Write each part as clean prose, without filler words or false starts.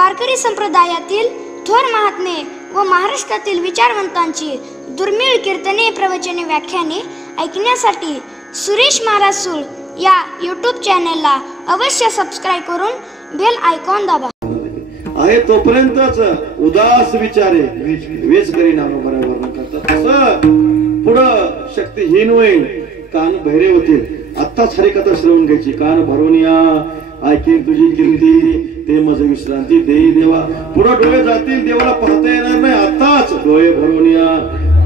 वारकरी संप्रदायातील थोर महात्मे व महाराष्ट्रातील विचारवंतांची दुर्मिळ कीर्तने, प्रवचने, व्याख्याने ऐकण्यासाठी सुरेश महाराज सूळ या यूट्यूब चॅनलला अवश्य सबस्क्राइब करून बेल आयकॉन दाबा. आहे तोपर्यंतच उदास विचारे वेच करी नाम बरोबर न करता तसं पुढं शक्तीहीन होईल. कान बहिरे होतील. आत्ताच हरिकथा श्रवण घ्यायची. कान भरून या ऐकेन तुझी कीर्ती, ते मज विश्रांती देई देवा. पुढे डोळे जातील, देवाला पाहता येणार नाही. आताच डोळे भरून या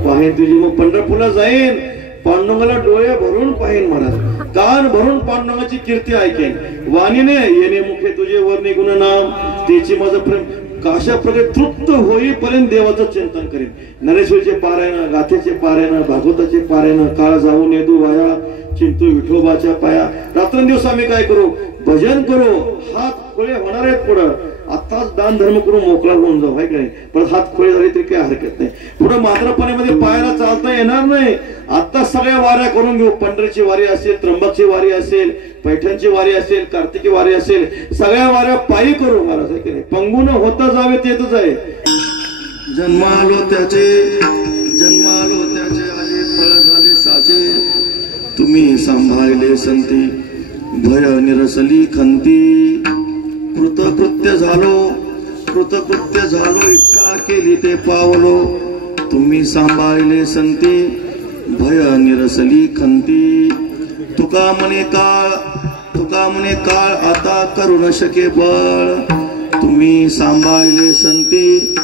पाहेन तुझी. मग पंढरपूरला जाईन, पांडुरंगाला डोळे भरून पाहेन महाराज. कान भरून पांडुरंगाची कीर्ती ऐकेन. वाणीने येणे मुखे तुझे वर्णी गुण नाम, त्याची माझं प्रेम. अशा प्रकारे तृप्त होईपर्यंत देवाचं चिंतन करेन. नरेश्वरीचे पारायण, गाथेचे पारायण, भागवताचे पारायण. काळ जाऊन येतो वाया, चिंतू विठोबाच्या पाया. रात्रंदिवस आम्ही काय करू? भजन करू. हात खोळे होणार आहेत पुढं. आताच दान धर्म करून मोकळा होऊन जाऊ, आहे का नाही? पण हात खोळे झाले तरी काही हरकत नाही. पुढे म्हातारपणामध्ये पायाला चालता येणार नाही. आता सगळ्या वाऱ्या करून घेऊ. पंढरीची वारी असेल, त्र्यंबकची वारी असेल, पैठणची वारी असेल, कार्तिकी वारी असेल, सगळ्या वाऱ्या पायी करू महाराज, आहे की नाही? पंगून होता जावे तेच आहे. जन्मालो त्याचे आले, फळ झाले साचे. तुम्ही सांभाळले संती, भय निरसली खंती. कृतकृत्य झालो, इच्छा केली ते पावलो. तुम्ही सांभाळले संती, भय निरसली खंती. तुका म्हणे काळ आता करू न शके बळ. तुम्ही सांभाळले संती,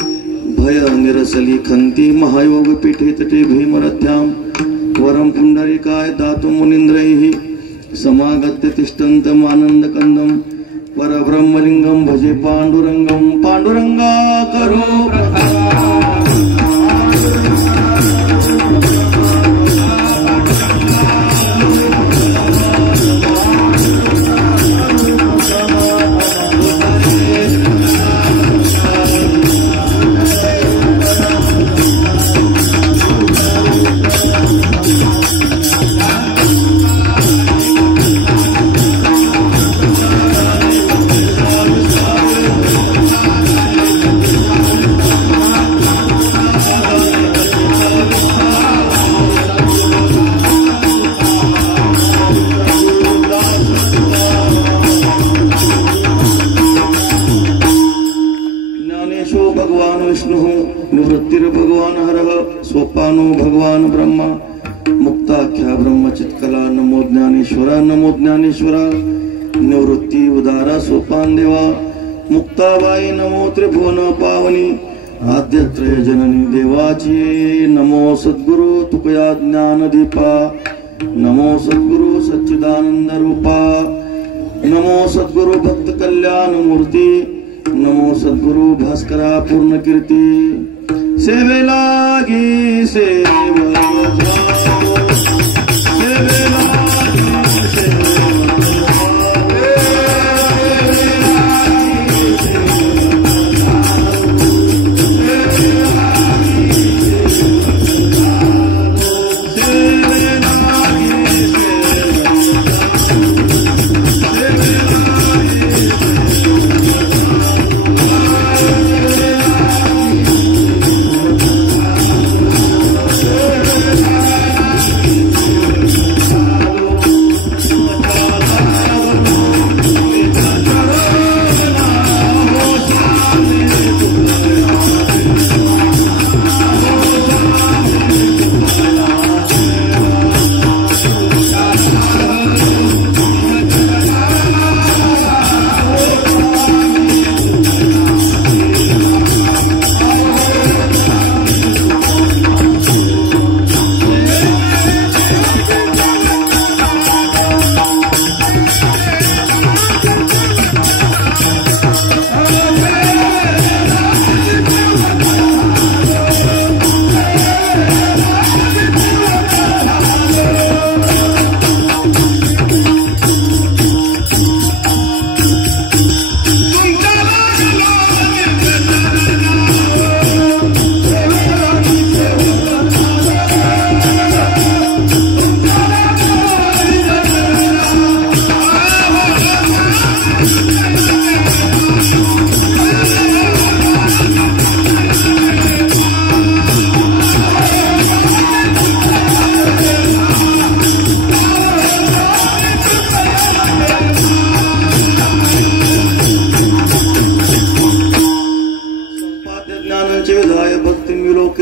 भय निरसली खंती. महायोग पीठे तटे भीमरथ्याम, वरम पुंडरीकाय दातु मुनींद्रैः. समागत्य तिष्ठन्तम् आनंद कंदम, परब्रह्मलिंगम भजे पांडुरंगम. पांडुरंगा करो भगवान विष्णु, निवृत्तिर भगवान हरः, सोपानो भगवान ब्रह्मा. मुक्ताख्या ब्रह्मचित्कला. नमो ज्ञानेश्वरा, नमो ज्ञानेश्वरा. निवृत्ती उदारा सोपान देवा. मुक्ताबाई नमो त्रिभुवन पावनी. आद्यत्रय जननी देवाची. नमो सद्गुरु तुकया ज्ञानदीपा. नमो सद्गुरु सच्चिदानंद रूपा. नमो सद्गुरु भक्त कल्याण मूर्ती. नमो सद्गुरु भास्करा पूर्ण कीर्ती. सेवेलागी सेवा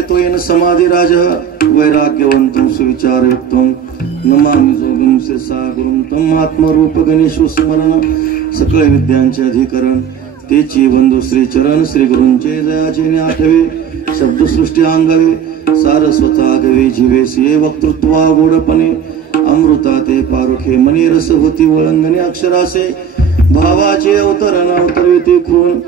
त्वयेन समाधिराज वैराग्यवंतं सुविचारयुक्तं नमामि जोगं शिरसा गुरुं तम आत्मरूप गणेशो स्मरण सकळ विद्यांचे अधिकरण तेची बंधू श्री चरण श्री गुरूंचे जयाचे आठवे शब्दसृष्टी अंगावे सारस्वत आगवे जीवे सिये वक्तृत्वा गोडपणे अमृता ते पारुखे मनी रस होती वळंगणे अक्षरासे भावाचे अवतरण अवतरविते खून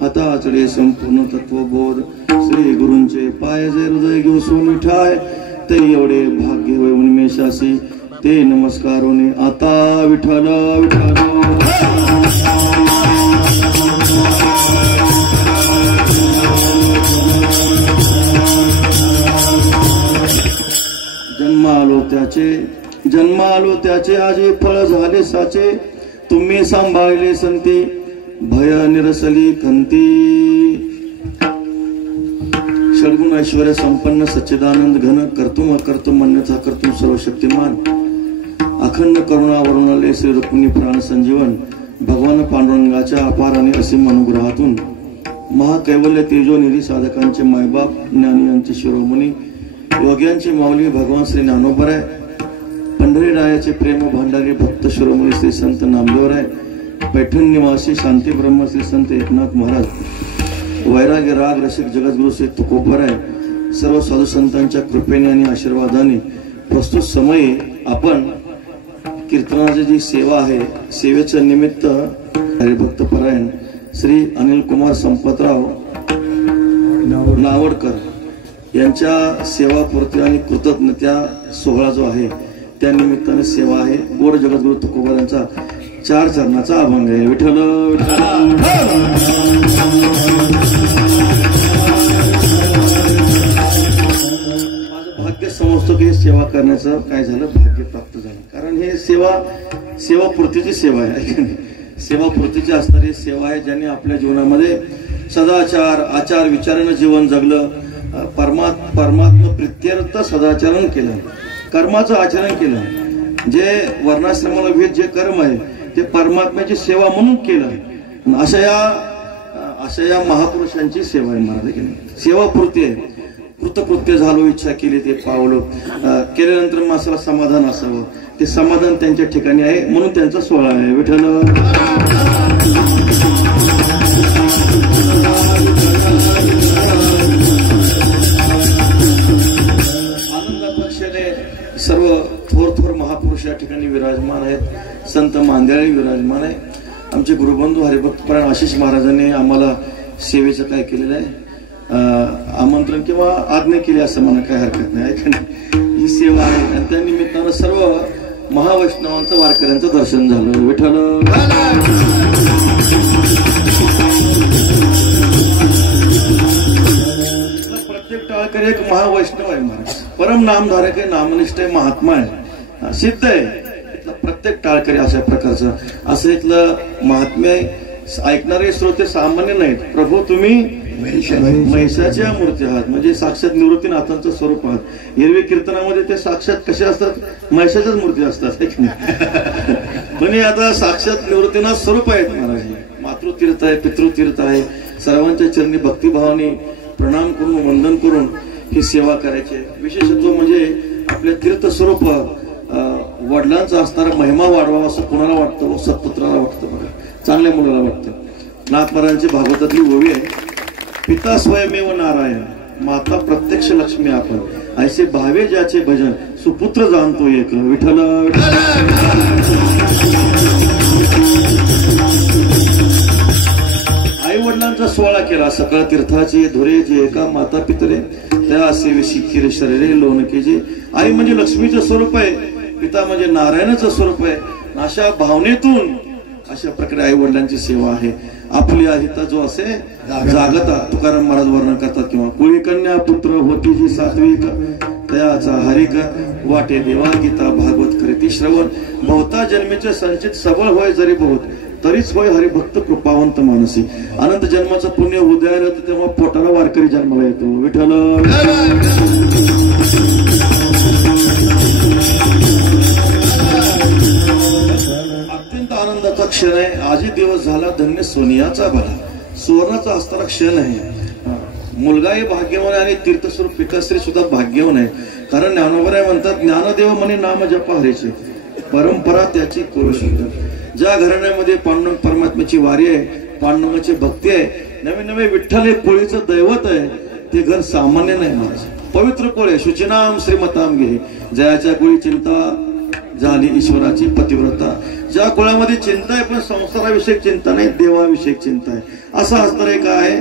हाताचडे संपूर्ण तत्वबोध श्री गुरूंचे पाय जे हृदय घेऊ सोन विठाय ते एवढे भाग्य होय उन्मेषासी ते नमस्कारोने आता विठ्ठल विठ्ठल जन्मालो त्याचे आजे फळ झाले साचे तुम्ही सांभाळले संती भय निरसली खंती षडगुण ऐश्वर्य संपन्न सच्चिदानंद घन कर्तुम अकर्तुम अन्यथा कर्तुम सर्वशक्तिमान अखंड करुणा वरुणालय श्री रुक्मिणी प्राण संजीवन भगवान पांडुरंगाच्या अपार आणि असीम अनुग्रहातून महाकैवल्य तेजोनिधी साधकांचे मायबाप ज्ञानी यांचे शिरोमणी योग्यांचे माऊली भगवान श्री ज्ञानोबराय पंढरी रायाचे प्रेम भांडारी भक्त शिरोमणी श्री संत नामदेवराय पैठण निवासी शांती ब्रह्म श्री संत एकनाथ महाराज वैराग्य राग रसिक जगद्गुरु श्री तुकोबराय सर्व साधू संतांच्या कृपेने आणि आशीर्वादाने प्रस्तुत समयी आपण कीर्तनाची जी सेवा आहे सेवेचं निमित्त हरिभक्त परायण श्री अनिल कुमार संपतराव नावडकर यांच्या सेवापूर्ती आणि कृतज्ञता सोहळा जो आहे त्या निमित्ताने सेवा आहे गोड जगद्गुरु तुकोबर यांचा 4 चरणाचा अभंग आहे विठ्ठल माझं भाग्य समजतो की सेवा करण्याचं काय झालं भाग्य प्राप्त झालं कारण हे सेवापूर्तीची सेवा आहे सेवापूर्तीची असणारी सेवा आहे ज्यांनी आपल्या जीवनामध्ये सदाचार आचार विचारानं जीवन जगलं परमात्मा प्रित्यर्थ सदाचरण केलं कर्माचं आचरण केलं जे वर्णाश्रमाला विहित जे कर्म आहे ते परमात्म्याची सेवा म्हणून केलं अशा या महापुरुषांची सेवा आहे महाराज की नाही सेवापूर्ती आहे कृतकृत्य झालो इच्छा केली ते पावलो केल्यानंतर माणसाला समाधान असावं ते समाधान त्यांच्या ठिकाणी आहे म्हणून त्यांचा सोहळा आहे विठ्ठल सर्व थोर महापुरुष या ठिकाणी विराजमान आहेत संत मांदेळी विराजमान आहे आमचे गुरुबंधू हरिभक्त परायण आशिष महाराजांनी आम्हाला सेवेचं काय केलेलं आहे आमंत्रण किंवा आज्ञा केली असं म्हणा काय हरकत नाही ही सेवा आहे आणि त्या निमित्तानं सर्व महावैष्णवांचं वारकऱ्यांचं दर्शन झालं विठ्ठल प्रत्येक टाळकरी एक महावैष्णव आहे महाराज परम नामधारक आहे नामनिष्ठ आहे महात्मा आहे सिद्ध आहे प्रत्येक टाळकरी अशा प्रकारचं असं इथलं महात्म्य ऐकणारे श्रोते सामान्य नाहीत प्रभू तुम्ही महिषाच्या मूर्ती आहात म्हणजे साक्षात निवृत्तीनाथांचं स्वरूप आहात एरवी कीर्तनामध्ये ते साक्षात कसे असतात महिषाच्याच मूर्ती असतात पण आता साक्षात निवृत्तीनाथ स्वरूप आहेत महाराज मातृतीर्थ आहे पितृतीर्थ आहे सर्वांच्या चरणी भक्तिभावाने प्रणाम करून वंदन करून ही सेवा करायची विशेषत्व म्हणजे आपल्या तीर्थ स्वरूप वडिलांचा असणारा महिमा वाढवावा असं कोणाला वाटतं सत्पुत्राला वाटतं बघा चांगल्या मुलाला वाटतं नाथमहाराजांची भागवतातली ओवी आहे पिता स्वयमेव नारायण माता प्रत्यक्ष लक्ष्मी आपण ऐसे भावे ज्याचे भजन सुपुत्र जाणतो एक विठ्ठल आई वडिलांचा सोहळा केला सकळ तीर्थाची धुरेची एका माता पितरे त्या सेवेशी खीर शरीरे लोणकेची आई म्हणजे लक्ष्मीचं स्वरूप आहे पिता म्हणजे नारायणाचं स्वरूप आहे अशा भावनेतून अशा प्रकारे आई वडिलांची सेवा आहे आपली अहिता जो असे जागता तुकाराम महाराज वर्णन करतात किंवा कुळी कन्या पुत्र होती जी सात्विक तयाचा हरिक वाटे देवा गीता भागवत करीती श्रवण बहुता जन्मीचे संचित सबळ होय जरी बहुत तरीच होय हरिभक्त कृपावंत मानसी अनंत जन्माचं पुण्य उदयाला येतं तेव्हा पोटाला वारकरी जन्माला येतो विठ्ठल अत्यंत आनंदाचा क्षण आहे आजही दिवस झाला धन्य सोनियाचा भला सुवर्णाचा असणारा क्षण आहे मुलगाही भाग्यवान आहे आणि तीर्थस्वरूप पिताश्री सुद्धा भाग्यवान आहे. कारण ज्ञानोबराय म्हणतात ज्ञानदेव म्हणे नाम जप हरेचे परंपरा त्याची करू शकतात. ज्या घराण्यामध्ये पांडुरंग परमात्म्याची वारी आहे, पांडुरंगाची भक्ती आहे, नवीन नवे विठ्ठल हे कोळीचं दैवत आहे, ते घर सामान्य नाही महाराज. पवित्र कोळ आहे. शुचिनाम श्रीमताम घे जयाच्या कोळी चिंता झाली ईश्वराची पतिव्रता. ज्या कुळामध्ये चिंता आहे पण संसाराविषयक चिंता नाही, देवाविषयक चिंता आहे, असं असणार आहे. काय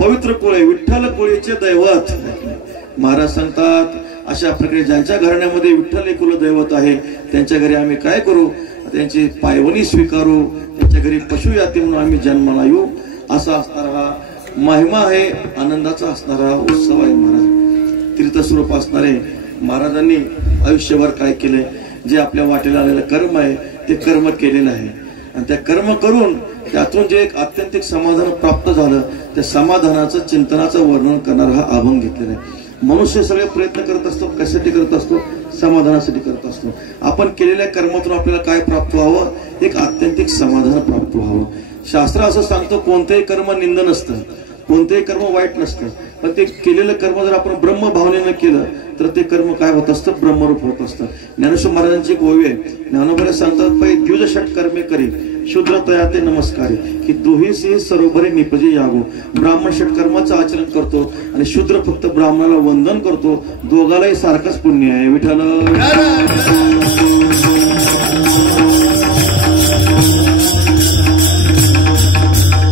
पवित्र कुळ आहे, विठ्ठल कोळीचे दैवत. महाराज सांगतात अशा प्रकारे ज्यांच्या घराण्यामध्ये विठ्ठल हे कुलदैवत आहे त्यांच्या घरी आम्ही काय करू, त्यांची पायवणी स्वीकारू, त्यांच्या घरी पशुयाती म्हणून आम्ही जन्माला येऊ. असा असणारा हा महिमा आहे, आनंदाचा असणारा उत्सव आहे. महाराज तीर्थस्वरूप असणारे महाराजांनी आयुष्यभर काय केलंय, जे आपल्या वाटेला आलेलं कर्म आहे ते कर्म केलेलं आहे आणि त्या कर्म करून त्यातून जे एक आत्यंतिक समाधान प्राप्त झालं त्या समाधानाचं चिंतनाचं वर्णन करणारा हा अभंग घेतलेला आहे. मनुष्य सगळे प्रयत्न करत असतो, कशासाठी करत असतो, समाधानासाठी करत असतो. आपण केलेल्या कर्मातून आपल्याला काय प्राप्त व्हावं, एक आत्यंतिक समाधान प्राप्त व्हावं. शास्त्र असं सांगतो कोणतेही कर्म निंद नसतं, कोणतेही कर्म वाईट नसतं, पण ते केलेलं कर्म जर आपण ब्रह्म भावनेनं केलं तर ते कर्म काय होत असतं, ब्रह्मरूप होत असतं. ज्ञानेश्वर महाराजांची एक ओवी आहे. ज्ञानोबा सांगतात पै द्विज षट कर्मे करी शूद्र तया ते नमस्कारी की दोहीसी सरोबरे निपजे यागो. ब्राह्मण षट कर्माचं आचरण करतो आणि शूद्र फक्त ब्राह्मणाला वंदन करतो, दोघालाही सारखंच पुण्य आहे. विठ्ठल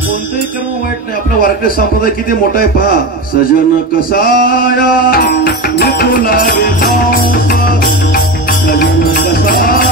कोणतेही कर्म वाईट नाही. आपला वारकरी संप्रदाय किती मोठा आहे पहा. सजन कसाया विठुला रे मांस, सजन कसाया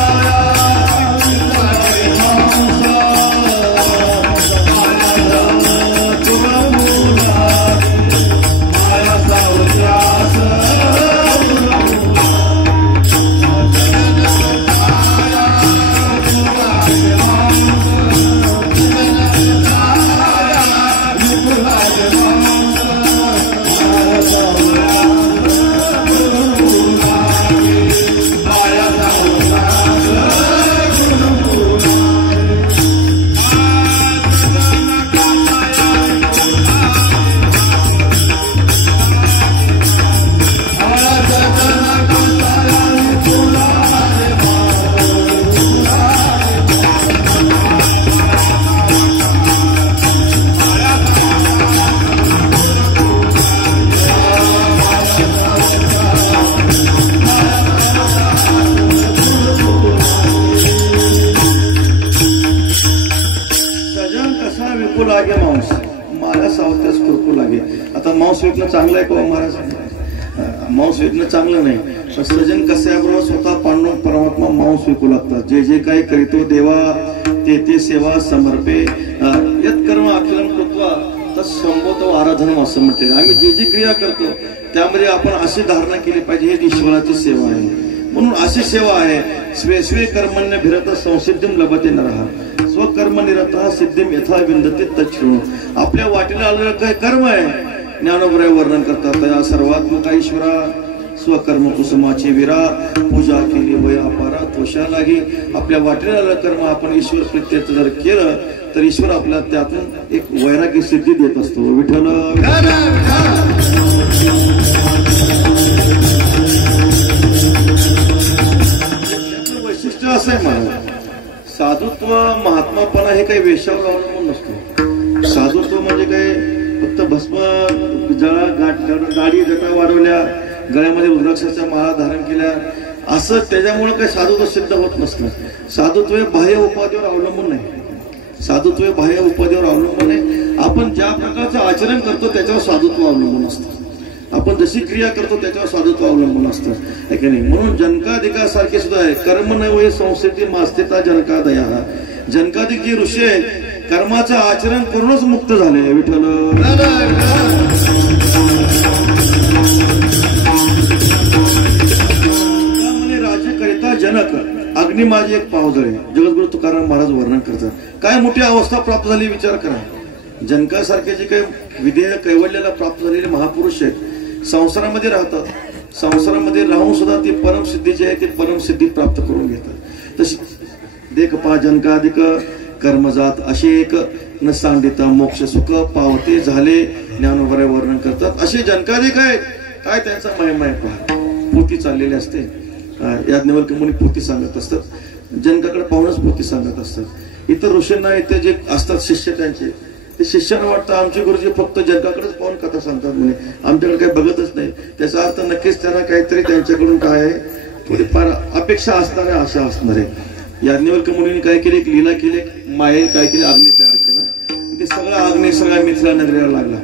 चांगलं आहे का महाराज? मांस विकणं चांगलं नाही, पण सजन कशाबरोबर स्वतः पांडुरंग परमात्मा मांस विकू लागतात. जे जे काही करीतो देवा ते ते सेवा समर्पे यत कर्म अखिलम कृत्वा तत्संभवतो आराधनम असं म्हणते. आम्ही जे जी क्रिया करतो त्यामध्ये आपण अशी धारणा केली पाहिजे ही ईश्वराची सेवा आहे. म्हणून अशी सेवा आहे. स्वे स्वे कर्मण्य भिरत संसिद्धिम लभते नरहा स्वकर्म निरतः सिद्धिम यथा विंदते तच्छृणु. आपल्या वाटेला आलेलं काय कर्म आहे ज्ञानोबराय वर्णन करतात. या सर्वात्मका ईश्वरा स्वकर्म कुसुमाची विरा पूजा केली वय अपारा तोषा लागी. आपल्या वाटेला आलेलं कर्म आपण ईश्वर प्रीत्यर्थ जर केलं तर ईश्वर आपल्याला त्यातून एक वैराग्य सिद्धी देत असतो. विठ्ठल वैशिष्ट्य असं आहे महाराज. साधुत्व महात्मापणा हे काही वेशावर अवलंबून नसतो. साधुत्व म्हणजे काय फक्त भस्म दाढी जटा वाढवल्या, गळ्यामध्ये रुद्राक्षाच्या माळा धारण केल्या असं त्याच्यामुळे काही साधुत्व सिद्ध होत नसतं. साधुत्व बाह्य उपाधीवर अवलंबून नाही. साधुत्व बाह्य उपाधीवर अवलंबून आहे. आपण ज्या प्रकारचं आचरण करतो त्याच्यावर साधुत्व अवलंबून असतं. आपण जशी क्रिया करतो त्याच्यावर साधुत्व अवलंबून असतं आहे की नाही. म्हणून जनकाधिकासारखे सुद्धा आहे. कर्म नव्हे संस्थिती मास्तिता जनकादया. जनकाधिक जी ऋषी आहेत कर्माचं आचरण करूनच मुक्त झाले. विठ्ठल राज्य करिता जनक अग्नि माझी एक पावजळे. जगद्गुरु तुकाराम महाराज वर्णन करतात. काय मोठी अवस्था प्राप्त झाली विचार करा. जनकासारखे जे काही विधेय कैवल्याला प्राप्त झालेले महापुरुष आहेत संसारामध्ये राहतात. संसारामध्ये राहून सुद्धा ती परमसिद्धी जी आहे ती परमसिद्धी प्राप्त करून घेतात. तशी देख पा जनकाधिक कर्मजात असे एक न सांडिता मोक्ष सुख पावते झाले ज्ञानोबराय वर्णन करतात. असे जनकाधिक आहेत, काय त्यांचा महिमा आहे पहा. पोथी चाललेली असते, याज्ञवल्क्य मुनी पोथी सांगत असतात, जनकाकडे पाहूनच पोथी सांगत असतात. इतर ऋषींना इथे जे असतात शिष्य त्यांचे, ते शिष्यांना वाटतं आमचे गुरुजी फक्त जनकाकडेच पाहून कथा सांगतात म्हणे, आमच्याकडे काही बघतच नाही. त्याचा अर्थ नक्कीच त्यांना काहीतरी त्यांच्याकडून काय आहे थोडीफार अपेक्षा असणार आहे, आशा असणार आहे. याज्ञवल्क्य मुनीने काय केले, एक लीला केली, माये काय केली, अग्नी तयार केला. ते सगळा अग्नी सगळ्या मिथिला नगरीला लागला.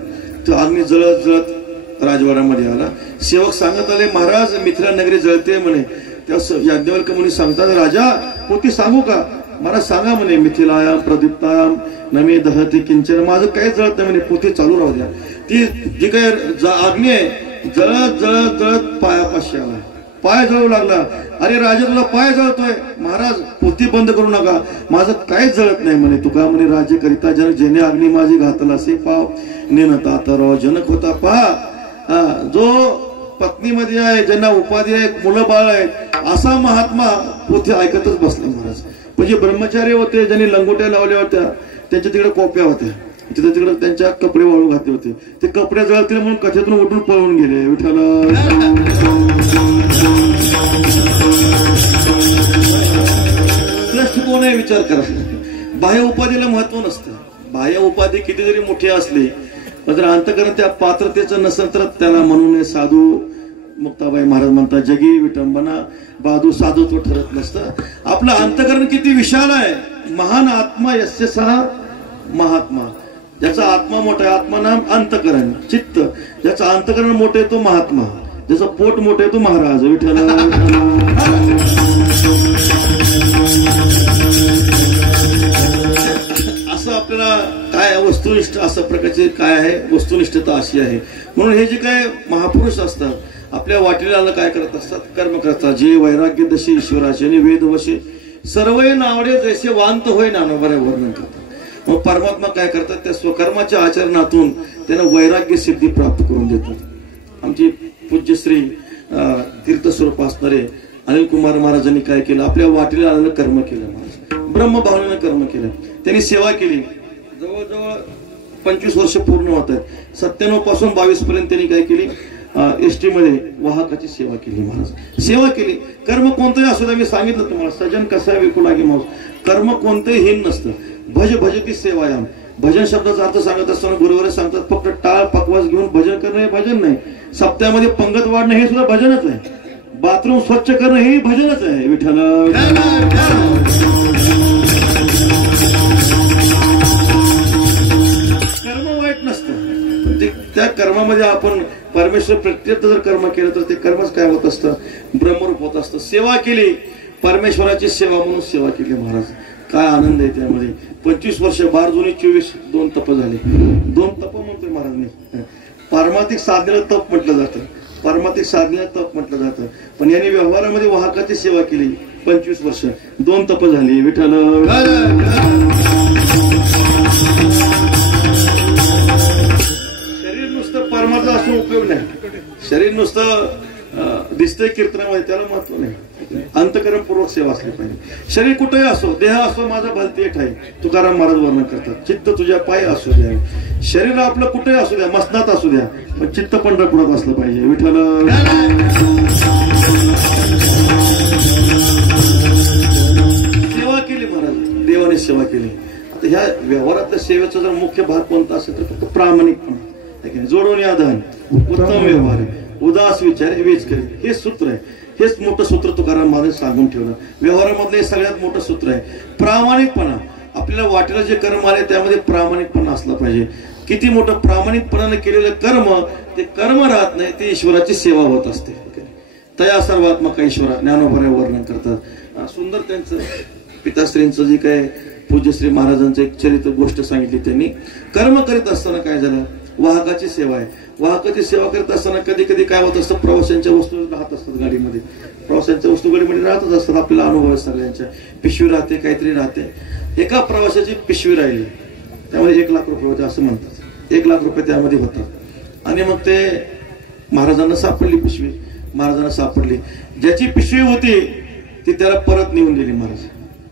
तो अग्नी जळत जळत राजवाड्यामध्ये आला. सेवक सांगत आले, महाराज मिथिला नगरी जळते म्हणे. तेव्हा याज्ञवल्क्य मुनी सांगतात, राजा पोथी सांगू का? मला सांगा म्हणे. मिथिलायाम प्रदीप्तायाम नमे दहती किंचन, माझं काही जळत नाही म्हणे, पोथी चालू राहू द्या. ती जी काही अग्नी आहे जळत जळत जळत पायापाशी आला, पाय जळू लागला. अरे राजा तुला पाय जळतोय. महाराज पोथी बंद करू नका, माझं काहीच जळत नाही म्हणे. तुका म्हणे राज्य करिता जनक जेणे अग्नी माझी घातला असे पाव नेनता तर जनक होता पहा. जो पत्नीमध्ये आहे, ज्यांना उपाधी आहे, मुलं बाळ आहेत, असा महात्मा पोथी ऐकतच बसला महाराज. म्हणजे ब्रह्मचारी होते, ज्यांनी लंगोट्या लावल्या होत्या, त्यांच्या तिकडे कोप्या होत्या, तिथे तिकडे त्यांच्या कपडे वाळू घातले होते. ते कपडे जळतील म्हणून कथेतून उठून पळून गेले. विठ्ठल कोण आहे विचार करा. बाह्य उपाधीला महत्व नसतं. बाह्य उपाधी किती जरी मोठी असली, जर अंतकरण त्या पात्रतेचं नसेल तर त्याला म्हणू नये साधू. मुक्ताबाई महाराज म्हणतात, जगी विटंबना बाधू साधुत्व ठरत नसतं. आपलं अंतकरण किती विशाल आहे. महान आत्मा यस्य सहा महात्मा. ज्याचा आत्मा मोठा आहे, आत्मा नाम अंतकरण चित्त. ज्याचा अंतकरण मोठे आहे तो महात्मा, ज्याचा पोट मोठे आहे तो महाराज. विठ्ठल असं आपल्याला काय वस्तुनिष्ठ असं प्रकारचे काय आहे, वस्तुनिष्ठता अशी आहे. म्हणून हे जे काय महापुरुष असतात आपल्या वाटेला काय करत असतात, कर्म करतात. जे वैराग्य दशी ईश्वराचे आणि वेद वशे सर्व नावडे जैसे वांत होय ज्ञानोबराय वर्णन करतात. मग परमात्मा काय करतात, त्या स्वकर्माच्या आचरणातून त्यांना वैराग्य सिद्धी प्राप्त करून देतात. आमची पूज्यश्री तीर्थस्वरूप असणारे अनिल कुमार महाराजांनी काय केलं, आपल्या वाटेला आलेलं कर्म केलं. महाराज ब्रह्मभावनेनं कर्म केलं, त्यांनी सेवा केली. जवळजवळ 25 वर्ष पूर्ण होत आहेत. 97 पासून 22 पर्यंत त्यांनी काय केली, एसटी मध्ये वाहकाची सेवा केली. महाराज सेवा केली. कर्म कोणतंही असू द्या, मी सांगितलं तुम्हाला, सजन कसा विकू लागे माऊस. कर्म कोणतंही हीन नसतं. भज भजती सेवायाम. भजन शब्दाचा अर्थ सांगत असताना गुरुवर सांगतात, फक्त टाळ पकवास घेऊन भजन करणं हे भजन नाही. सप्त्यामध्ये पंगत वाढणं हे सुद्धा भजनच आहे. बाथरूम स्वच्छ करणं हे भजनच आहे. विठ्ठल कर्म वाईट नसतं, त्या कर्मामध्ये आपण परमेश्वर प्रत्यर्थ जर कर्म केलं तर ते कर्मच काय होत असतं, ब्रह्मरूप होत असतं. सेवा केली, परमेश्वराची सेवा म्हणून सेवा केली. महाराज काय आनंद आहे त्यामध्ये. 25 वर्ष 12 जुनी 24 2 तप झाले. 2 तप म्हणतोय महाराजांनी. पारमार्थिक साधनेला तप म्हटलं जातं, पारमार्थिक साधनेला तप म्हटलं जातं. पण यांनी व्यवहारामध्ये वाहकाची सेवा केली 25 वर्ष, 2 तप झाली. विठ्ठल शरीर नुसतं परमार्थ असून उपयोग नाही. शरीर नुसतं दिसतंय कीर्तनामध्ये, त्याला महत्व नाही. अंतकरण पूर्वक सेवा असली पाहिजे. शरीर कुठेही असो, देह असो माझा भलती एक आहे, तुकाराम महाराज वर्णन करतात. चित्त तुझ्या पाय असू द्या. शरीर आपलं कुठेही असू द्या, मसनात असू द्या, पण चित्त पंढरपुरात असलं पाहिजे. विठ्ठल सेवा केली महाराज, देवाने सेवा केली. आता ह्या व्यवहारातल्या सेवेचा जर मुख्य भाग कोणता असेल तर फक्त प्रामाणिकपणा. जोडून आधान उत्तम व्यवहार, उदास विचार, वेच करेल, हे सूत्र आहे. हेच मोठं सूत्र तुकाराम महाराज सांगून ठेवलं. व्यवहारामधलं हे सगळ्यात मोठं सूत्र आहे प्रामाणिकपणा. आपल्याला वाटेला जे कर्म आले त्यामध्ये प्रामाणिकपणा असला पाहिजे. किती मोठं प्रामाणिकपणाने केलेलं कर्म ते कर्म राहत नाही, ते ईश्वराची सेवा होत असते. तया सर्वात्मक ईश्वरा ज्ञानोबराय वर्णन करतात. सुंदर त्यांचं पिताश्रींचं जे काय पूज्यश्री महाराजांचं एक चरित्र गोष्ट सांगितली त्यांनी. कर्म करीत असताना काय झालं, वाहकाची सेवा आहे. वाहकाची सेवा करत असताना कधी कधी काय होत असतं, प्रवाशांच्या वस्तू राहत असतात गाडीमध्ये, प्रवाशांच्या वस्तू गाडीमध्ये राहतच असतात. आपल्याला अनुभव आहे सगळ्यांच्या. पिशवी राहते, काहीतरी राहते. एका प्रवाशाची पिशवी राहिली, त्यामध्ये 1 लाख रुपये होते असं म्हणतात. 1 लाख रुपये त्यामध्ये होतात. आणि मग ते महाराजांना सापडली पिशवी. महाराजांना सापडली. ज्याची पिशवी होती ती त्याला परत नेऊन दिली महाराज.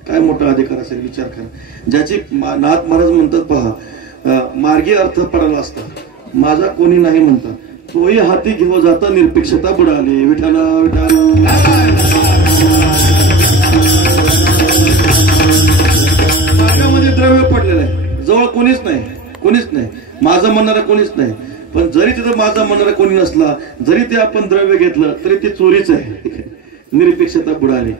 काय मोठा अधिकार असेल विचार करा. ज्याची नाथ महाराज म्हणतात पहा, मार्गी अर्थ पडाला असता माझा कोणी नाही म्हणता, तोही हाती घेऊ जाता निरपेक्षता बुडाली. विठाला विठाला. मार्गामध्ये द्रव्य पडलेलं आहे, जवळ कोणीच नाही, माझं म्हणणारा कोणीच नाही. पण जरी तिथं माझा म्हणणारा कोणी नसला, जरी ते आपण द्रव्य घेतलं तरी ते चोरीच आहे. निरपेक्षता बुडाली.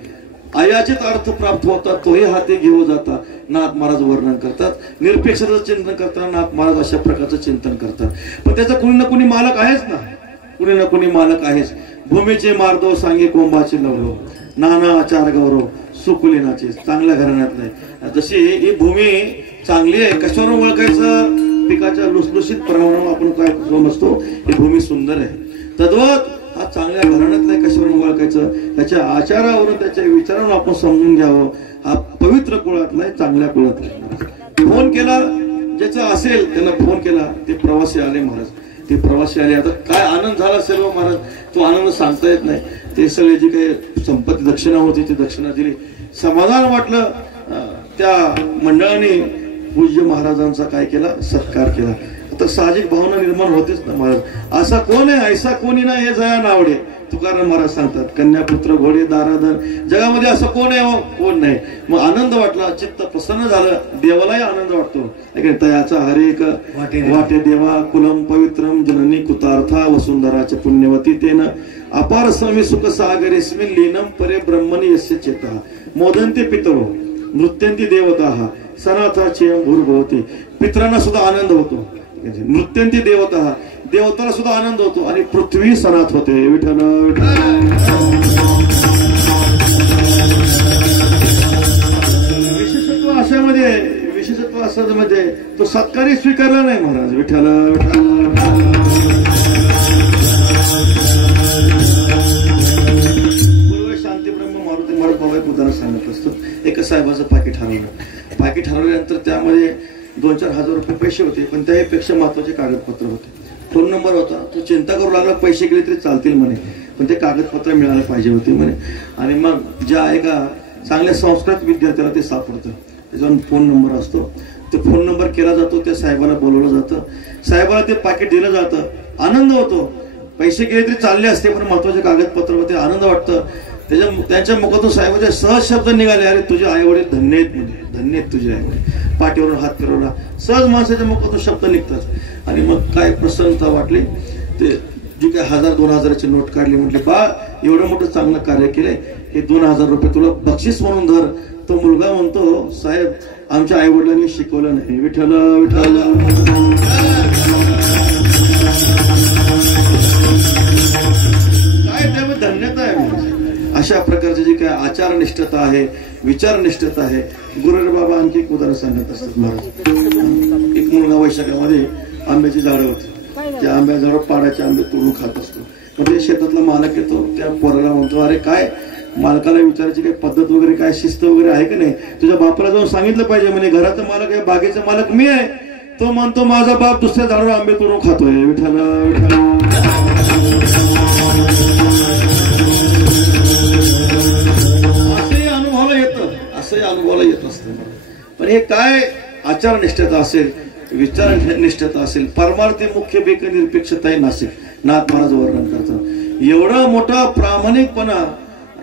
अयाचित अर्थ प्राप्त होता तोही हाती घेऊ जाता नाथ महाराज वर्णन करतात. निरपेक्षतेचं चिंतन करताना नाथ महाराज अशा प्रकारचं चिंतन करतात. पण त्याचा कुणी ना कुणी मालक आहेच ना, कुणी ना कुणी मालक आहेच. भूमीचे मार्दव सांगे कोंबाचे लवलो, नाना आचार गौरव सुकुलीनाचे. चांगल्या घराण्यातलं. जशी ही भूमी चांगली आहे, कशावर ओळखायचं? पिकाच्या लुसलुसीत प्रमाणावर आपण काय समजतो ही भूमी सुंदर आहे. तद्वत हा चांगल्या घराण्यातला कशावरून ओळखायचं? त्याच्या आचारावरून, त्याच्या विचारावरून आपण समजून घ्यावं. हा पवित्र कुळातला आहे, चांगल्या कुळातला. फोन केला ज्याचा असेल त्याला फोन केला, ते प्रवासी आले महाराज, ते प्रवासी आले. आता काय आनंद झाला असेल महाराज, तो आनंद सांगता येत नाही. ते सगळे जी काही संपत्ती दक्षिणा होती ती दक्षिणा दिली, समाधान वाटलं. त्या मंडळाने पूज्य महाराजांचा काय केला? सत्कार केला. आता साहजिक भावना निर्माण होतेच ना महाराज. असा कोण आहे? ऐसा कोणी नाही हे जया नावडे. तुकाराम महाराज सांगतात, कन्यापुत्र घोडे दाराधर, जगामध्ये असं कोण आहे? हो, कोण नाही. मग आनंद वाटला, चित्त प्रसन्न झालं, देवालाही आनंद वाटतो. तयाचा हरेक वाटे देवा कुलम पवित्रम जननी कुतार्था वसुंधराच्या पुण्यवती तेन अपार समी सुख सागरेस्मिन लीनम परे ब्रह्मणी यस्य चेता मोदंती पितरो नृत्यंती देवता सनाथाचे भूर्भवती. पितरांना सुद्धा आनंद होतो, नृत्यंती देवता, देवताला सुद्धा आनंद होतो आणि पृथ्वी सनाथ होते. विठ्ठल विशेषत्व अशामध्ये तो सत्कारही स्वीकारला नाही महाराज. विठ्ठल पूर्व शांती ब्रह्म मारुती महाराज बाबा एक उदाहरण सांगत असतो. एका साहेबाचं पाकिट हरवल्यानंतर त्यामध्ये 2-4 हजार रुपये पैसे होते, पण त्यापेक्षा महत्वाचे कागदपत्र होते. फोन नंबर होता. तो चिंता करू लागला, पैसे गेले तरी चालतील म्हणे, पण ते कागदपत्र मिळायला पाहिजे होते म्हणे. आणि मग ज्या एका चांगल्या संस्कृत विद्यार्थ्याला ते सापडतं, त्याच्यावर फोन नंबर असतो. तो फोन नंबर केला जातो, त्या साहेबाला बोलवलं जातं, साहेबाला ते पाकिट दिलं जातं. आनंद होतो. पैसे गेले तरी चालले असते, पण महत्वाचे कागदपत्र होते. आनंद वाटतं. त्यांच्या मुखातून साहेबाचे सहज शब्द निघाले, अरे तुझे आई वडील धन्य आहेत म्हणजे, धन्य आहेत तुझे आई वडील. पाठीवरून हात फिरवला, सहज माणसाच्या मुखातून शब्द निघतात. आणि मग काय प्रसन्नता वाटली. ते जी काय 1000-2000ची नोट काढली, म्हटले बा एवढं मोठं चांगलं कार्य केलंय, हे 2000 रुपये तुला बक्षीस म्हणून धर. तो मुलगा म्हणतो, साहेब आमच्या आई वडिलांनी शिकवलं नाही. विठ्ठल विठ्ठल. काय त्यामुळे धन्यता आहे. अशा प्रकारची जी काय आचारनिष्ठता आहे, विचारनिष्ठता आहे. गुरुर बाबा आणखी एक उदाहरण सांगत असतात महाराज. एक मुलगा वैशाखामध्ये आंब्याची झाडं होती, त्या आंब्या झाडं पाडाचे आंबे तोडून खात असतो. मग ते शेतातला मालक येतो, त्या पोराला म्हणतो, अरे काय मालकाला विचारायची काही पद्धत वगैरे, काय शिस्त वगैरे आहे की नाही? तुझ्या बापाला जाऊन सांगितलं पाहिजे म्हणे, घराचा मालक आहे, बागेचा मालक मी आहे. तो म्हणतो माझा बाप दुसऱ्या झाडावर आंबे तोडून खातोय. विठ्ठल असंही अनुभवाला येत असतं. पण हे काय आचारनिष्ठता असेल, विचारनिष्ठता असेल, परमार्थी मुख्य बेक निरपेक्षता नसेल. नाथ महाराज वर्णन करतात. एवढा मोठा प्रामाणिकपणा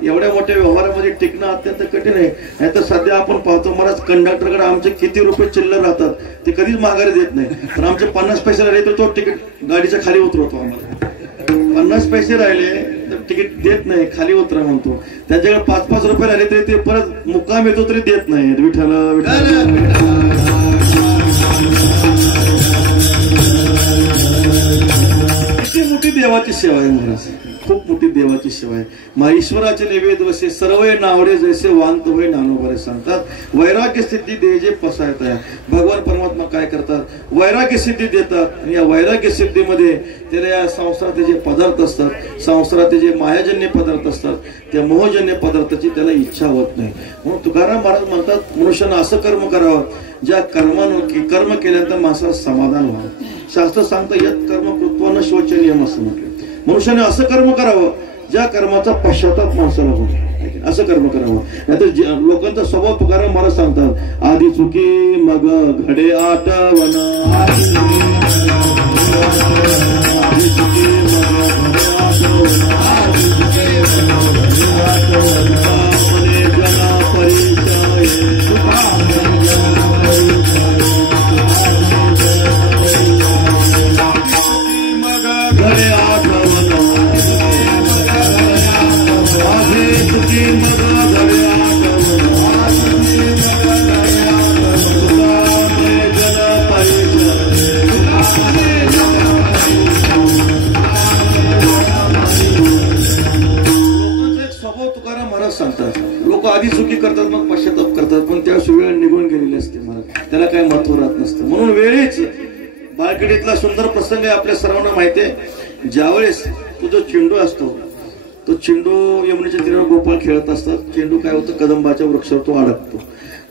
एवढ्या मोठ्या व्यवहारामध्ये टिकणं अत्यंत कठीण आहे. नाही तर सध्या आपण पाहतो महाराज, कंडक्टरकडे आमचे किती रुपये चिल्लर राहतात, ते कधीच माघारी देत नाही. पण आमचे 50 पैसे राहिले तर तो तिकीट गाडीच्या खाली उतरवतो. आम्हाला 50 पैसे राहिले तर तिकीट देत नाही, खाली उतरा म्हणतो. त्यांच्याकडे 5-5 रुपये राहिले तरी ते परत मुक्काम येतो तरी देत नाही. विठ्ठल किती मोठी देवाची सेवा आहे महाराज, खूप मोठी देवाची सेवा आहे. मा ईश्वराचे निवेद वसे सर्व नावडे जैसे वांत होय नानोबरे सांगतात. वैराग्य सिद्धी दे जे पसायता. भगवान परमात्मा काय करतात? वैराग्य सिद्धी देतात. आणि या वैराग्य सिद्धीमध्ये त्याला या संसारात जे पदार्थ असतात, संसारात जे मायाजन्य पदार्थ असतात, त्या मोहजन्य पदार्थाची त्याला इच्छा होत नाही. म्हणून तुकाराम महाराज म्हणतात, मनुष्यानं असं कर्म करावं ज्या कर्म केल्यानंतर माणसाला समाधान व्हावं. शास्त्र सांगतं, यत कर्म कृत्वानं शोचनीयम असं म्हटलं. मनुष्याने असं कर्म करावं ज्या कर्माचा पश्चाताप माणसाला होतो. असं कर्म करावं. नाहीतर लोकांचा स्वभाव तुकाराम महाराज सांगतात, आधी चुकी मग घडे आठवण, आधी चुकी आधी चुकी करतात मग पश्चाताप करतात, पण त्यावेळेस वेळ निघून गेलेली असते महाराज, त्याला काही महत्व राहत नसतं. म्हणून वेळेच बाळकडीतला सुंदर प्रसंग आपल्या सर्वांना माहिती आहे. ज्यावेळेस तो जो चेंडू असतो, तो चेंडू यमुनेच्या तीरावर गोपाळ खेळत असतात. चेंडू काय होतं, कदंबाच्या वृक्षावर तो अडकतो.